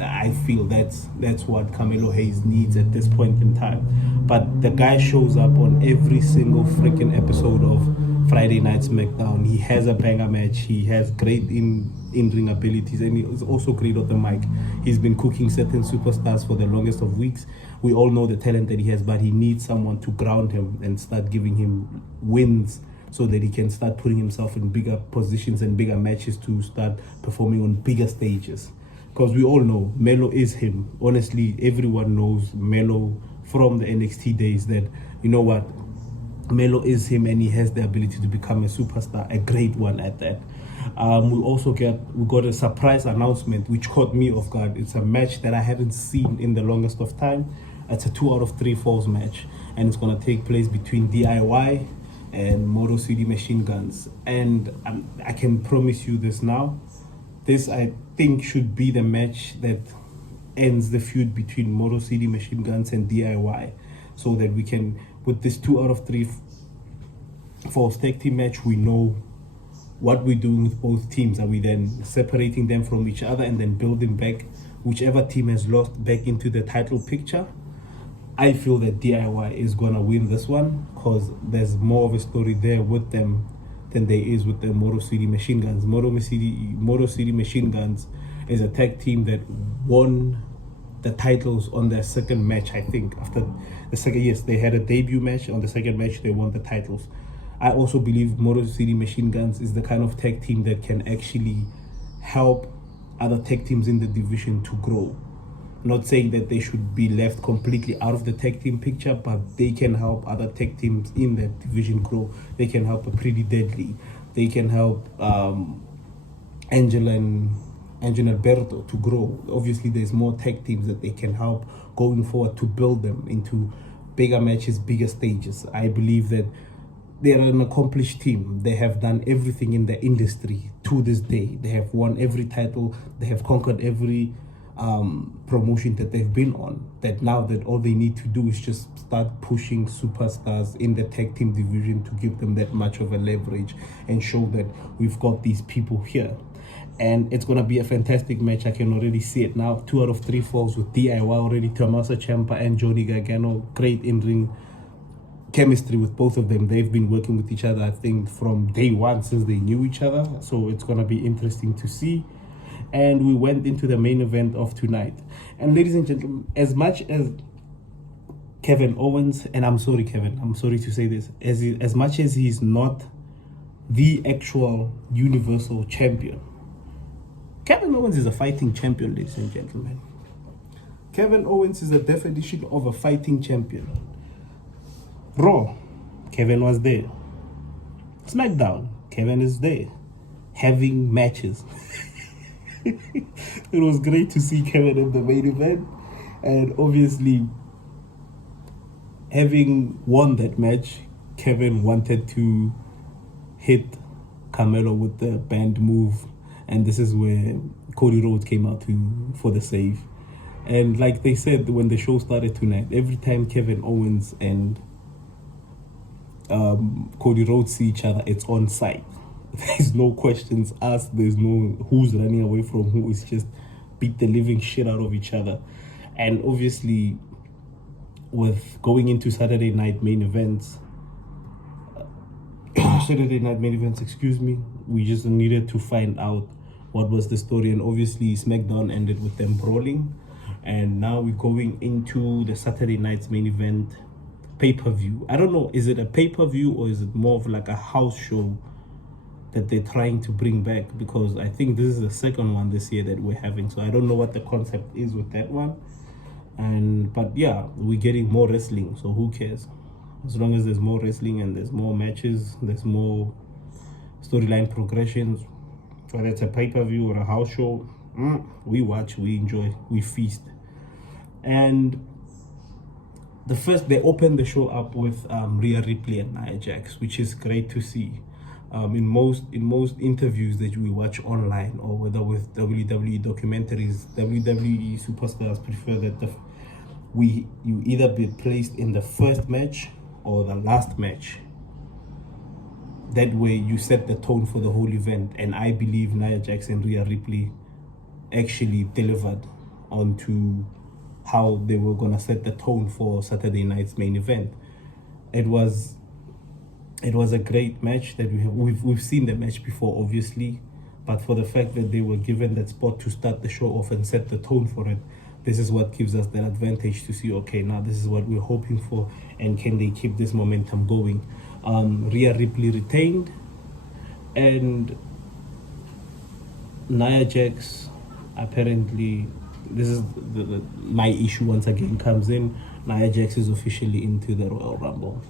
I feel that's what Carmelo Hayes needs at this point in time. But the guy shows up on every single freaking episode of Friday Night Smackdown. He has a banger match. He has great in-ring abilities, and he's also great on the mic. He's been cooking certain superstars for the longest of weeks. We all know the talent that he has, but he needs someone to ground him and start giving him wins so that he can start putting himself in bigger positions and bigger matches to start performing on bigger stages. Because we all know Melo is him. Honestly, everyone knows Melo from the NXT days that, you know what, Melo is him, and he has the ability to become a superstar, a great one at that. We got a surprise announcement which caught me off guard. It's a match that I haven't seen in the longest of time. It's a 2 out of 3 falls match, and it's gonna take place between DIY and Motor City Machine Guns. And I can promise you this now. This, I think, should be the match that ends the feud between Motor City Machine Guns and DIY, so that we can, with this 2 out of 3 falls tag team match, we know what we're doing with both teams. Are we then separating them from each other and then building back whichever team has lost back into the title picture? I feel that DIY is gonna win this one because there's more of a story there with them than there is with the Motor City Machine Guns. Motor City Machine Guns is a tag team that won the titles on their second match, I think. After the second, yes, they had a debut match. On the second match, they won the titles. I also believe Motor City Machine Guns is the kind of tag team that can actually help other tag teams in the division to grow. Not saying that they should be left completely out of the tag team picture, but they can help other tag teams in that division grow. They can help a Pretty Deadly. They can help Angela and Alberto to grow. Obviously, there's more tag teams that they can help going forward to build them into bigger matches, bigger stages. I believe that they're an accomplished team. They have done everything in the industry to this day. They have won every title. They have conquered every promotion that they've been on. That now that all they need to do is just start pushing superstars in the tag team division to give them that much of a leverage and show that we've got these people here. And it's gonna be a fantastic match. I can already see it now. 2 out of 3 falls with DIY already. Tommaso Ciampa and Johnny Gargano, great in-ring chemistry with both of them. They've been working with each other, I think, from day one since they knew each other. So it's gonna be interesting to see. And we went into the main event of tonight. And ladies and gentlemen, as much as Kevin Owens, and I'm sorry, Kevin, I'm sorry to say this, as much as he's not the actual Universal Champion, Kevin Owens is a fighting champion, ladies and gentlemen. Kevin Owens is a definition of a fighting champion. Raw, Kevin was there. Smackdown, Kevin is there. Having matches. It was great to see Kevin in the main event, and obviously, having won that match, Kevin wanted to hit Carmelo with the band move, and this is where Cody Rhodes came out for the save. And like they said when the show started tonight, every time Kevin Owens and Cody Rhodes see each other, it's on site. There's no questions asked. There's no who's running away from who. It's just beat the living shit out of each other. And obviously, with going into Saturday night main events, we just needed to find out what was the story. And obviously, SmackDown ended with them brawling. And now we're going into the Saturday night's main event pay-per-view. I don't know, is it a pay-per-view or is it more of like a house show that they're trying to bring back? Because I think this is the second one this year that we're having, so I don't know what the concept is with that one. But yeah, we're getting more wrestling, so who cares? As long as there's more wrestling and there's more matches, there's more storyline progressions, whether it's a pay-per-view or a house show, we watch, we enjoy, we feast. And they opened the show up with Rhea Ripley and Nia Jax, which is great to see. In most interviews that we watch online, or whether with WWE documentaries, WWE superstars prefer that you either be placed in the first match or the last match. That way you set the tone for the whole event, and I believe Nia Jax and Rhea Ripley actually delivered onto how they were gonna set the tone for Saturday night's main event. It was a great match that we've seen the match before, obviously, but for the fact that they were given that spot to start the show off and set the tone for it, this is what gives us that advantage to see, okay, now this is what we're hoping for, and can they keep this momentum going? Rhea Ripley retained, and Nia Jax, apparently, this is my issue once again comes in. Nia Jax is officially into the Royal Rumble.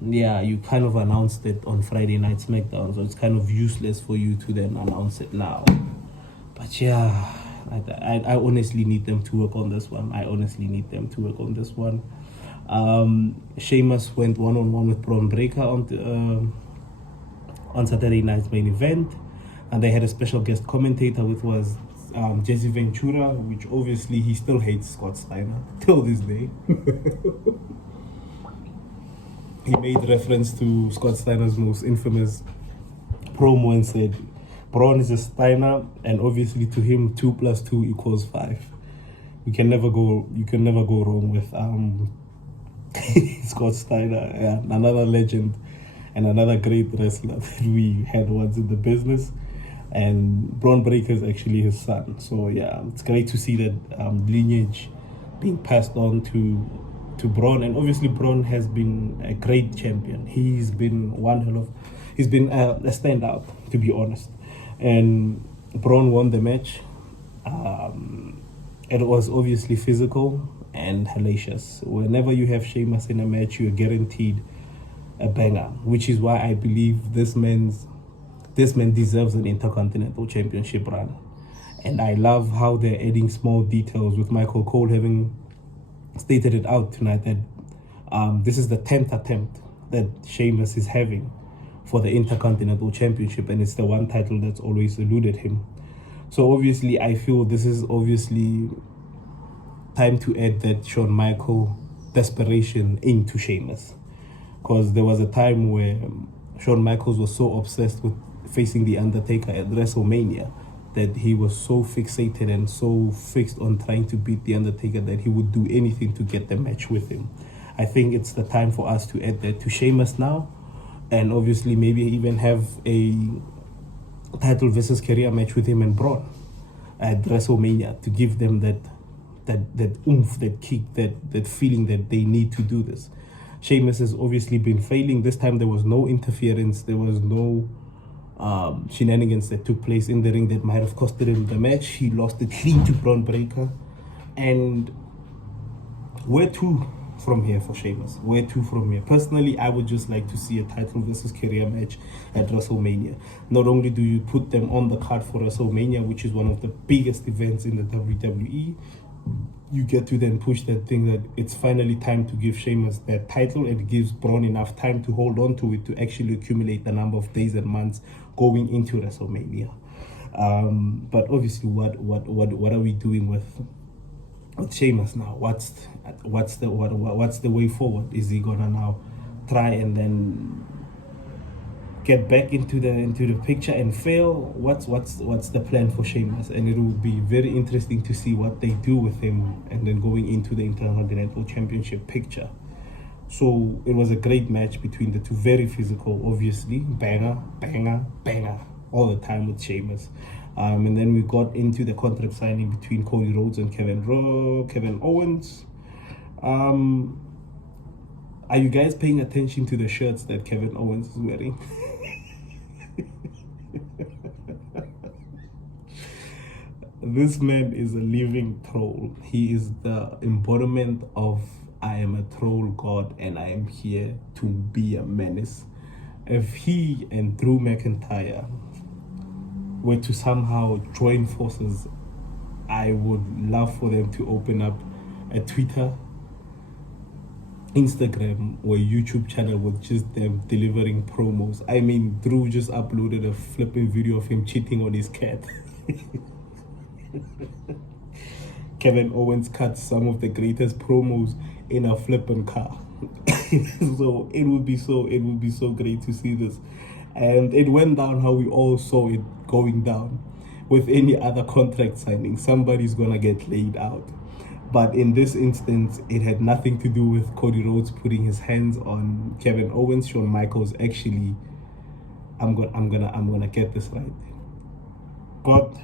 Yeah, you kind of announced it on Friday Night Smackdown, so it's kind of useless for you to then announce it now. But yeah, I honestly need them to work on this one. Sheamus went one-on-one with Braun Breaker on Saturday night's main event, and they had a special guest commentator, which was Jesse Ventura, which obviously he still hates Scott Steiner till this day. He made reference to Scott Steiner's most infamous promo and said, Braun is a Steiner, and obviously to him 2 + 2 = 5. You can never go wrong with Scott Steiner, yeah, another legend and another great wrestler that we had once in the business. And Braun Breaker is actually his son. So yeah, it's great to see that lineage being passed on to Braun. And obviously Braun has been a great champion. He's been a standout, to be honest. And Braun won the match. It was obviously physical and hellacious. Whenever you have Sheamus in a match, you're guaranteed a banger, which is why I believe this man deserves an Intercontinental Championship run. And I love how they're adding small details, with Michael Cole having stated it out tonight that this is the 10th attempt that Sheamus is having for the Intercontinental Championship, and it's the one title that's always eluded him. So obviously I feel this is obviously time to add that Shawn Michael desperation into Sheamus, because there was a time where Shawn Michaels was so obsessed with facing The Undertaker at WrestleMania that he was so fixated and so fixed on trying to beat The Undertaker that he would do anything to get the match with him. I think it's the time for us to add that to Sheamus now, and obviously maybe even have a title versus career match with him and Braun at WrestleMania to give them that oomph, that kick, that feeling that they need to do this. Sheamus has obviously been failing. This time there was no interference, there was no shenanigans that took place in the ring that might have costed him the match. He lost it clean to Braun Breaker, and where to from here for Sheamus? Where to from here? Personally, I would just like to see a title versus career match at WrestleMania. Not only do you put them on the card for WrestleMania, which is one of the biggest events in the WWE, you get to then push that thing that it's finally time to give Sheamus that title. It gives Braun enough time to hold on to it, to actually accumulate the number of days and months going into WrestleMania. But obviously, what are we doing with Sheamus now? What's the way forward? Is he gonna now try and then get back into the picture and fail? What's the plan for Sheamus? And it will be very interesting to see what they do with him and then going into the Intercontinental Championship picture. So it was a great match between the two, very physical, obviously, banger all the time with Sheamus. And then we got into the contract signing between Cody Rhodes and Kevin Owens. Are you guys paying attention to the shirts that Kevin Owens is wearing? This man is a living troll. He is the embodiment of I am a troll god and I am here to be a menace. If he and Drew McIntyre were to somehow join forces, I would love for them to open up a Twitter, Instagram, or YouTube channel with just them delivering promos. I mean, Drew just uploaded a flipping video of him cheating on his cat. Kevin Owens cut some of the greatest promos in a flipping car. So it would be so great to see this. And it went down how we all saw it going down. with any other contract signing, somebody's gonna get laid out. But in this instance, it had nothing to do with Cody Rhodes putting his hands on Kevin Owens. Shawn Michaels actually, I'm gonna get this right, got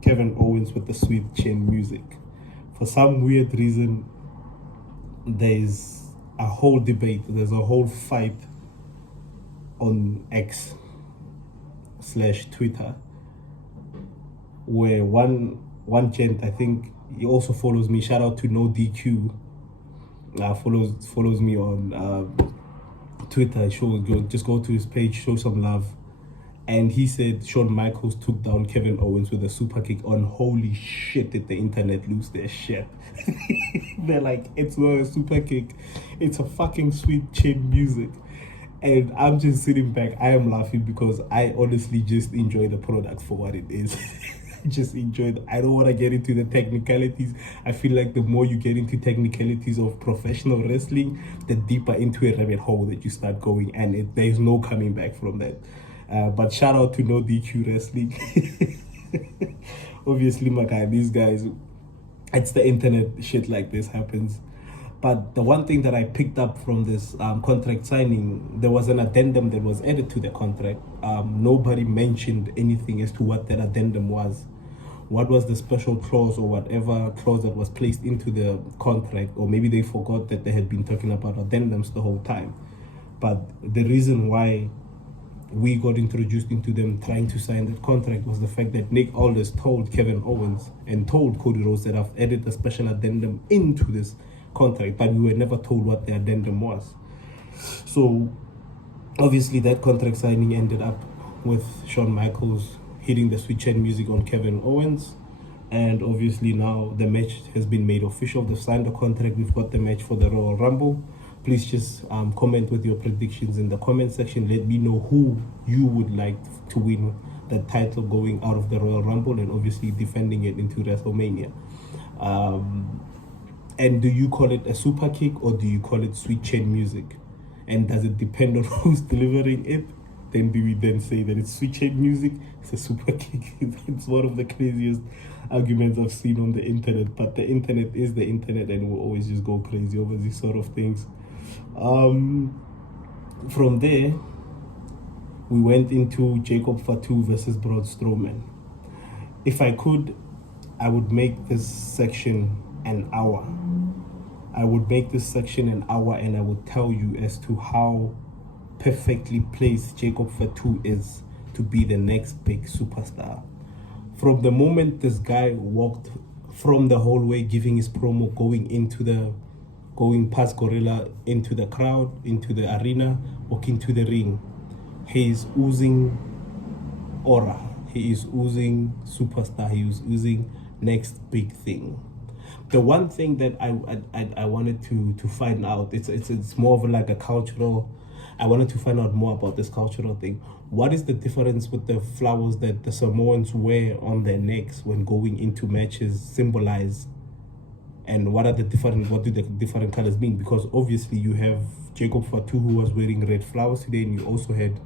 Kevin Owens with the sweet chin music. For some weird reason, there's a whole debate, there's a whole fight on X / Twitter, where one gent, I think he also follows me, shout out to No DQ, follows me on Twitter. Just go to his page, show some love. And he said Shawn Michaels took down Kevin Owens with a super kick on. Holy shit, did the internet lose their shit. They're like, it's not a super kick, it's a fucking sweet chin music. And I'm just sitting back, I am laughing because I honestly just enjoy the product for what it is. Just enjoy it. I don't want to get into the technicalities. I feel like the more you get into technicalities of professional wrestling, the deeper into a rabbit hole that you start going, and there's no coming back from that. But shout out to No DQ Wrestling. Obviously, my guy, these guys, it's the internet, shit like this happens. But the one thing that I picked up from this contract signing, there was an addendum that was added to the contract. Nobody mentioned anything as to what that addendum was. What was the special clause or whatever clause that was placed into the contract, or maybe they forgot that they had been talking about addendums the whole time. But the reason why we got introduced into them trying to sign that contract was the fact that Nick Aldis told Kevin Owens and told Cody Rhodes that I've added a special addendum into this contract, but we were never told what the addendum was. So obviously that contract signing ended up with Shawn Michaels hitting the sweet chin music on Kevin Owens, and obviously now the match has been made official. They've signed the contract. We've got the match for the Royal Rumble. Please just comment with your predictions in the comment section. Let me know who you would like to win the title going out of the Royal Rumble, and obviously defending it into WrestleMania. And do you call it a super kick or do you call it sweet chin music? And does it depend on who's delivering it? Then do we then say that it's sweet chin music, it's a super kick? It's one of the craziest arguments I've seen on the internet. But the internet is the internet, and we'll always just go crazy over these sort of things. From there, we went into Jacob Fatu versus Braun Strowman. If I could, I would make this section an hour. I would make this section an hour, and I would tell you as to how perfectly placed Jacob Fatu is to be the next big superstar. From the moment this guy walked from the hallway giving his promo, going past Gorilla into the crowd, into the arena, walking to the ring, he is oozing aura. He is oozing superstar. He is oozing next big thing. The one thing that I wanted to find out, it's more of like a cultural. I wanted to find out more about this cultural thing. What is the difference with the flowers that the Samoans wear on their necks when going into matches symbolize? And what do the different colors mean? Because obviously you have Jacob Fatu, who was wearing red flowers today, and you also had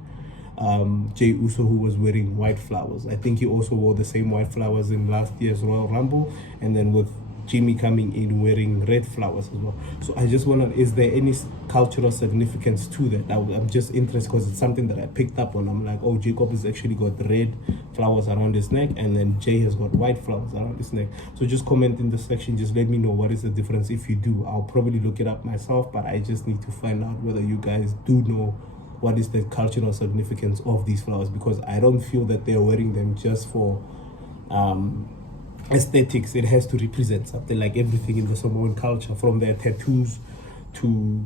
Jey Uso, who was wearing white flowers. I think he also wore the same white flowers in last year's Royal Rumble, and then with Jimmy coming in wearing red flowers as well. So I just wonder, is there any cultural significance to that? I'm just interested because it's something that I picked up on. I'm like, oh, Jacob has actually got red flowers around his neck, and then Jay has got white flowers around his neck. So just comment in the section, just let me know what is the difference. If you do, I'll probably look it up myself, but I just need to find out whether you guys do know what is the cultural significance of these flowers, because I don't feel that they're wearing them just for aesthetics. It has to represent something, like everything in the Samoan culture, from their tattoos to,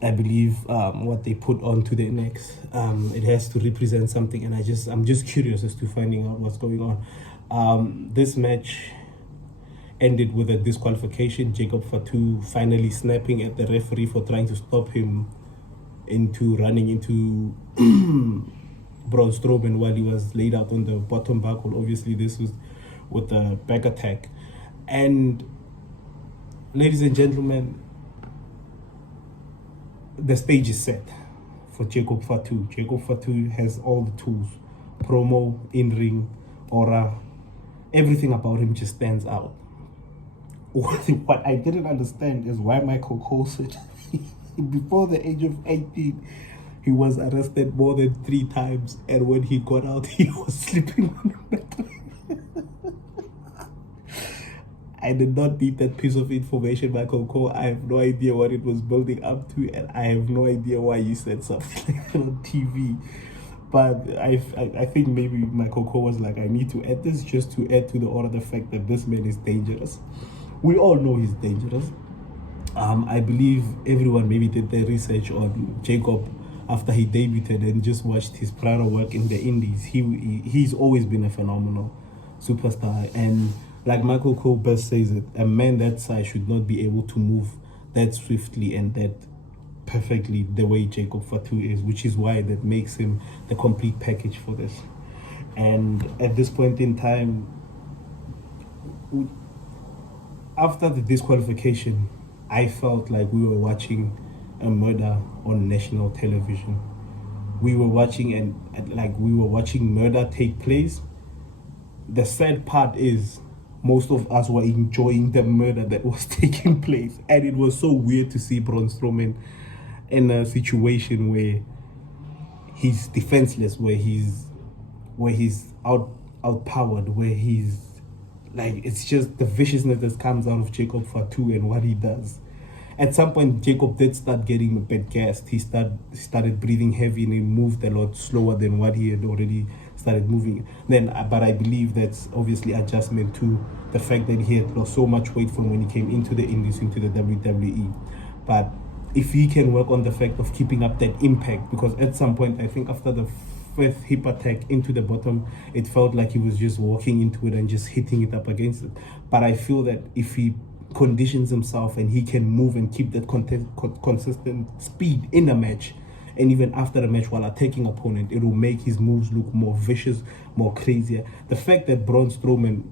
I believe, what they put onto their necks. It has to represent something, and I'm just curious as to finding out what's going on. This match ended with a disqualification. Jacob Fatu finally snapping at the referee for trying to stop him into running into Braun Strowman while he was laid out on the bottom buckle. Obviously, this was with the back attack. And ladies and gentlemen, the stage is set for Jacob Fatu. Jacob Fatu has all the tools promo, in-ring, aura, everything about him just stands out. What I didn't understand is why Michael Cole said before the age of 18, he was arrested more than 3 times, and when he got out, he was sleeping on the mattress. I did not need that piece of information, Michael Cole. I have no idea what it was building up to, and I have no idea why you said something like that on TV. But I think maybe Michael Cole was like, I need to add this just to add to the order the fact that this man is dangerous. We all know he's dangerous. I believe everyone maybe did their research on Jacob after he debuted and just watched his prior work in the Indies. He's always been a phenomenal superstar, and like Michael Cole best says it, a man that size should not be able to move that swiftly and that perfectly the way Jacob Fatu is, which is why that makes him the complete package for this. And at this point in time, after the disqualification, I felt like we were watching a murder on national television. We were watching murder take place. The sad part is most of us were enjoying the murder that was taking place, and it was so weird to see Braun Strowman in a situation where he's defenseless, where he's outpowered, where he's like, it's just the viciousness that comes out of Jacob Fatu and what he does. At some point, Jacob did start getting a bit gassed. He started breathing heavy, and he moved a lot slower than what he had already started moving. But I believe that's obviously adjustment to the fact that he had lost so much weight from when he came into the Indies, into the WWE. But if he can work on the fact of keeping up that impact, because at some point, I think after the 5th hip attack into the bottom, it felt like he was just walking into it and just hitting it up against it. But I feel that if he conditions himself and he can move and keep that consistent speed in a match, and even after the match while attacking opponent, it will make his moves look more vicious, more crazier. The fact that Braun Strowman,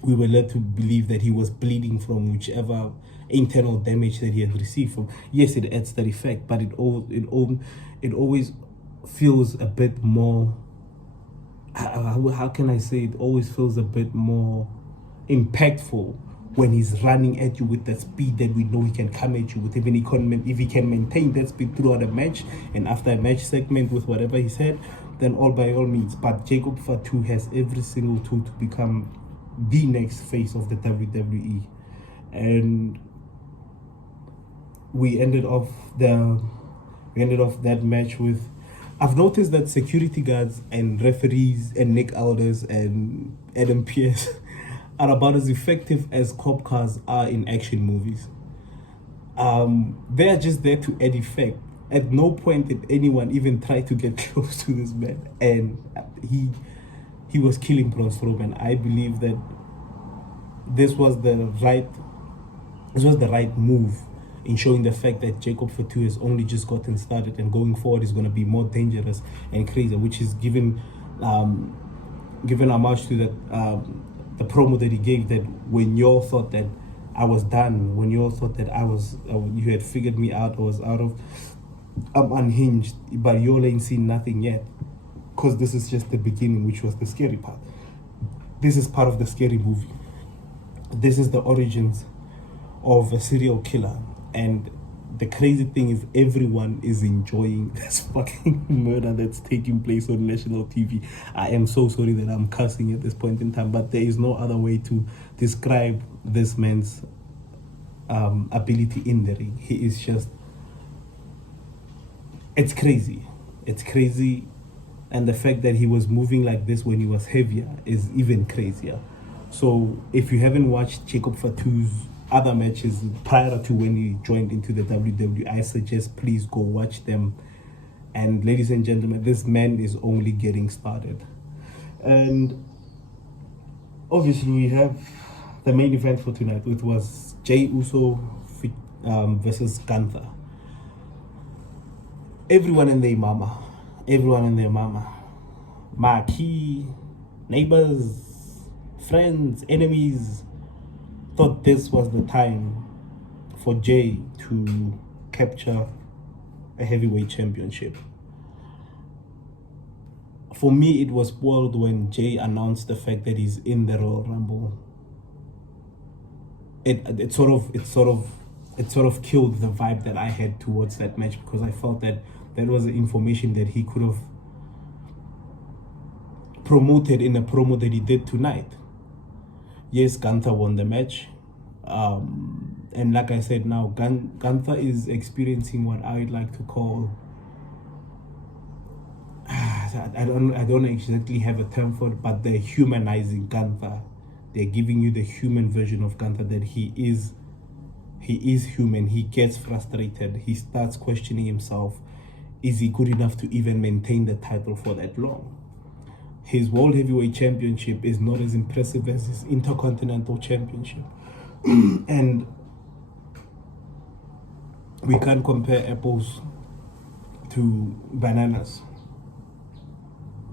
we were led to believe that he was bleeding from whichever internal damage that he had received from, yes, it adds that effect, but it always feels a bit more, how can I say, it always feels a bit more impactful when he's running at you with the speed that we know he can come at you with. Even if he can maintain that speed throughout a match and after a match segment with whatever he said, then all by all means. But Jacob Fatu has every single tool to become the next face of the WWE. And we ended off that match with, I've noticed that security guards and referees and Nick Aldis and Adam Pearce are about as effective as cop cars are in action movies. They are just there to add effect. At no point did anyone even try to get close to this man, and he was killing Braun Strowman. I believe that this was the right move in showing the fact that Jacob Fatu has only just gotten started, and going forward is going to be more dangerous and crazy, which is given homage to that the promo that he gave, that when you all thought that I was done, when you all thought that you had figured me out, I'm unhinged, but you all ain't seen nothing yet, because this is just the beginning, which was the scary part. This is part of the scary movie. This is the origins of a serial killer, and the crazy thing is everyone is enjoying this fucking murder that's taking place on national TV. I am so sorry that I'm cussing at this point in time, but there is no other way to describe this man's ability in the ring. He is just, it's crazy. It's crazy. And the fact that he was moving like this when he was heavier is even crazier. So if you haven't watched Jacob Fatu's other matches prior to when he joined into the WWE, I suggest please go watch them. And ladies and gentlemen, this man is only getting started. And obviously we have the main event for tonight, which was Jey Uso versus Gunther. Everyone and their mama, marquee, neighbors, friends, enemies, thought this was the time for Jey to capture a heavyweight championship. For me, it was spoiled when Jay announced the fact that he's in the Royal Rumble. It sort of killed the vibe that I had towards that match, because I felt that that was the information that he could have promoted in a promo that he did tonight. Yes, Gunther won the match, and like I said, now Gunther is experiencing what I would like to call, I don't exactly have a term for it, but they're humanizing Gunther. They're giving you the human version of Gunther, that he is human. He gets frustrated. He starts questioning himself. Is he good enough to even maintain the title for that long? His World Heavyweight Championship is not as impressive as his Intercontinental Championship. And we can't compare apples to bananas,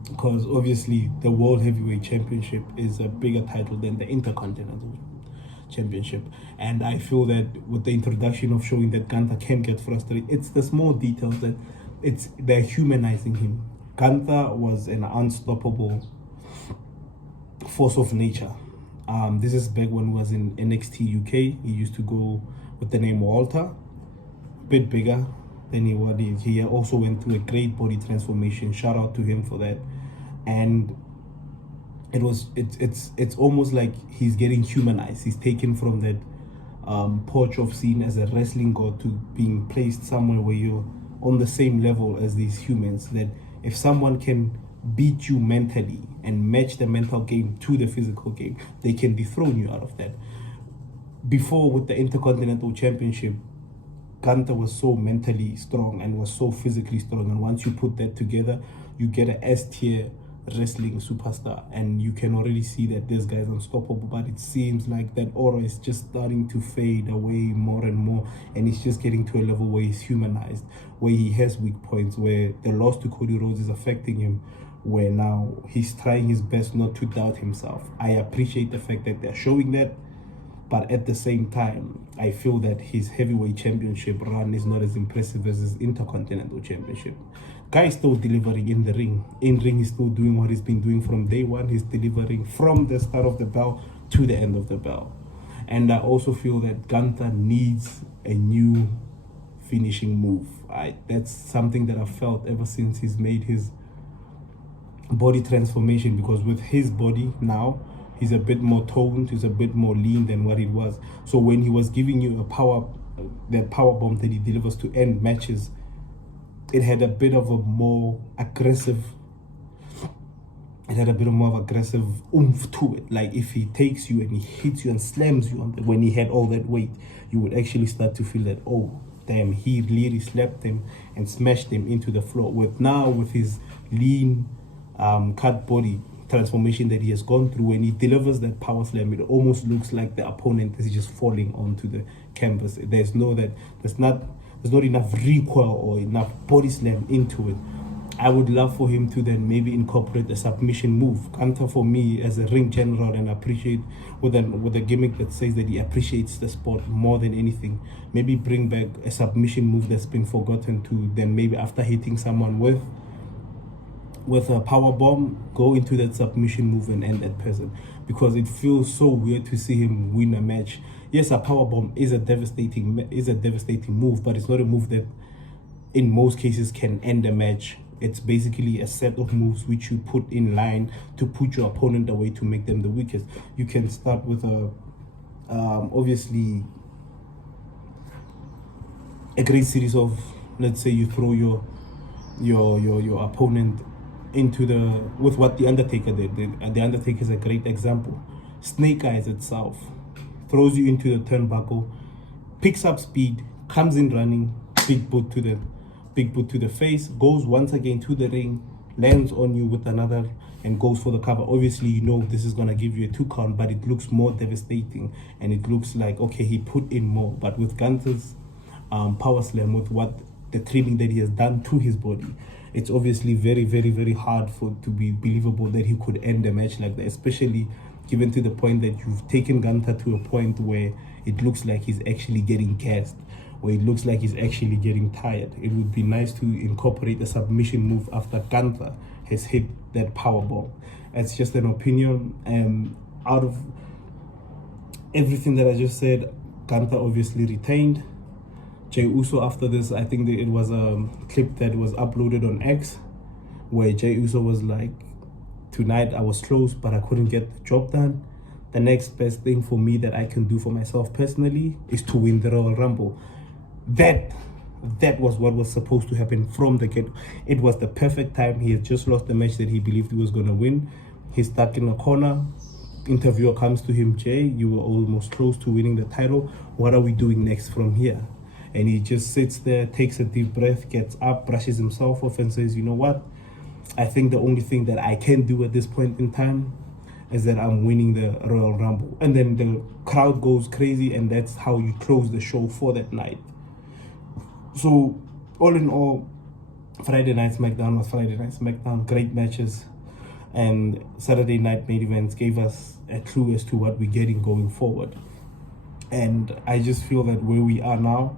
because obviously the World Heavyweight Championship is a bigger title than the Intercontinental Championship. And I feel that with the introduction of showing that Gunther can get frustrated, it's the small details that they're humanizing him. Gunther was an unstoppable force of nature. This is back when he was in NXT UK. He used to go with the name Walter, a bit bigger than he was. He also went through a great body transformation. Shout out to him for that. And it's almost like he's getting humanized. He's taken from that porch of seen as a wrestling god to being placed somewhere where you're on the same level as these humans, that if someone can beat you mentally and match the mental game to the physical game, they can dethrone you out of that. Before, with the Intercontinental Championship, Gunther was so mentally strong and was so physically strong, and once you put that together, you get an S-tier wrestling superstar, and you can already see that this guy's unstoppable. But it seems like that aura is just starting to fade away more and more, and he's just getting to a level where he's humanized, where he has weak points, where the loss to Cody Rhodes is affecting him, where now he's trying his best not to doubt himself. I appreciate the fact that they're showing that, but at the same time, I feel that his heavyweight championship run is not as impressive as his Intercontinental Championship. Guy is still delivering in the ring. In ring, he's still doing what he's been doing from day one. He's delivering from the start of the bell to the end of the bell. And I also feel that Gunther needs a new finishing move. That's something that I've felt ever since he's made his body transformation, because with his body now, he's a bit more toned, he's a bit more lean than what it was. So when he was giving you that power bomb that he delivers to end matches, it had a bit of a more aggressive, oomph to it. Like if he takes you and he hits you and slams you when he had all that weight, you would actually start to feel that, oh damn, he really slapped him and smashed him into the floor. With his lean cut body transformation that he has gone through, when he delivers that power slam, it almost looks like the opponent is just falling onto the canvas. There's not enough recoil or enough body slam into it. I would love for him to then maybe incorporate a submission move. Gunther, for me, as a ring general, and appreciate with a gimmick that says that he appreciates the sport more than anything, maybe bring back a submission move that's been forgotten, to then maybe after hitting someone with a power bomb, go into that submission move and end that person, because it feels so weird to see him win a match. Yes, a power bomb is a devastating move, but it's not a move that in most cases can end a match. It's basically a set of moves which you put in line to put your opponent away, to make them the weakest. You can start with obviously a great series of, let's say you throw your opponent into with what the Undertaker did. The Undertaker is a great example. Snake Eyes itself throws you into the turnbuckle, picks up speed, comes in running, big boot to the face, goes once again to the ring, lands on you with another, and goes for the cover. Obviously, you know this is gonna give you a 2 count, but it looks more devastating, and it looks like, okay, he put in more. But with Gunther's power slam, with what the trimming that he has done to his body, it's obviously very, very, very hard to be believable that he could end a match like that, especially given to the point that you've taken Gunther to a point where it looks like he's actually getting gassed. where it looks like he's actually getting tired. It would be nice to incorporate a submission move after Gunther has hit that power bomb. It's just an opinion. Out of everything that I just said, Gunther obviously retained. Jey Uso after this, I think that it was a clip that was uploaded on X where Jey Uso was like, tonight I was close but I couldn't get the job done. The next best thing for me that I can do for myself personally is to win the Royal Rumble. That was what was supposed to happen from the get. It was the perfect time. He had just lost the match that he believed he was going to win. He's stuck in a corner. Interviewer comes to him, Jay, you were almost close to winning the title. What are we doing next from here? And he just sits there, takes a deep breath, gets up, brushes himself off and says, you know what? I think the only thing that I can do at this point in time is that I'm winning the Royal Rumble. And then the crowd goes crazy, and that's how you close the show for that night. So, all in all, Friday Night Smackdown was Friday Night Smackdown. Great matches. And Saturday night main events gave us a clue as to what we're getting going forward. And I just feel that where we are now,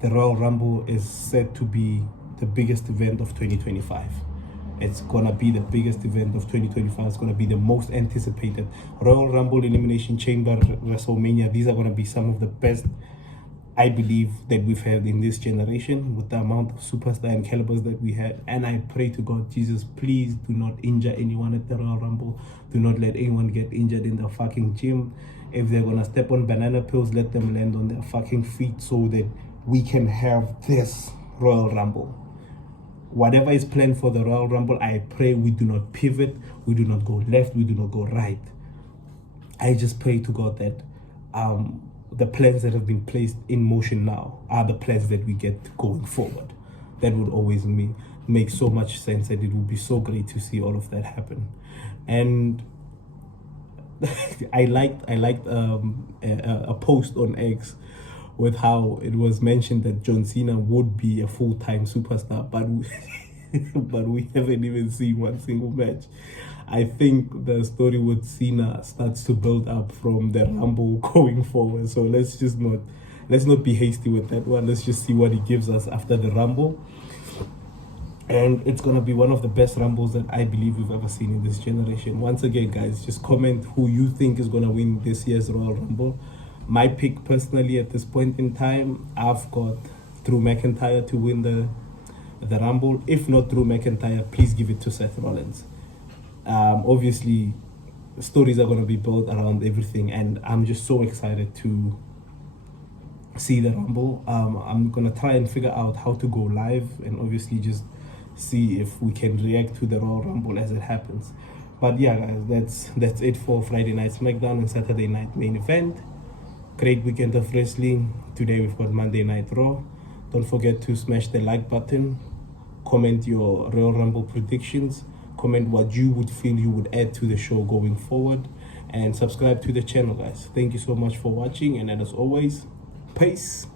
the Royal Rumble is set to be the biggest event of 2025. It's gonna be the biggest event of 2025. It's gonna be the most anticipated. Royal Rumble, Elimination Chamber, WrestleMania. These are gonna be some of the best, I believe, that we've had in this generation with the amount of superstar and calibers that we had. And I pray to God, Jesus, please do not injure anyone at the Royal Rumble. Do not let anyone get injured in the fucking gym. If they're gonna step on banana peels, let them land on their fucking feet so that we can have this Royal Rumble. Whatever is planned for the Royal Rumble, I pray we do not pivot, we do not go left, we do not go right. I just pray to God that the plans that have been placed in motion now are the plans that we get going forward. That would always make so much sense, and it would be so great to see all of that happen. And I liked a post on X with how it was mentioned that John Cena would be a full-time superstar, but we haven't even seen one single match. I think the story with Cena starts to build up from the Rumble going forward. So let's not be hasty with that one. Let's just see what he gives us after the Rumble. And it's gonna be one of the best Rumbles that I believe we've ever seen in this generation. Once again, guys, just comment who you think is gonna win this year's Royal Rumble. My pick personally at this point in time, I've got Drew McIntyre to win the Rumble. If not Drew McIntyre, please give it to Seth Rollins. Obviously, stories are going to be built around everything, and I'm just so excited to see the Rumble. I'm going to try and figure out how to go live and obviously just see if we can react to the Royal Rumble as it happens. But yeah, guys, that's it for Friday Night Smackdown and Saturday Night Main Event. Great weekend of wrestling. Today we've got Monday Night Raw. Don't forget to smash the like button. Comment your Royal Rumble predictions. Comment what you would feel you would add to the show going forward. And subscribe to the channel, guys. Thank you so much for watching. And as always, peace.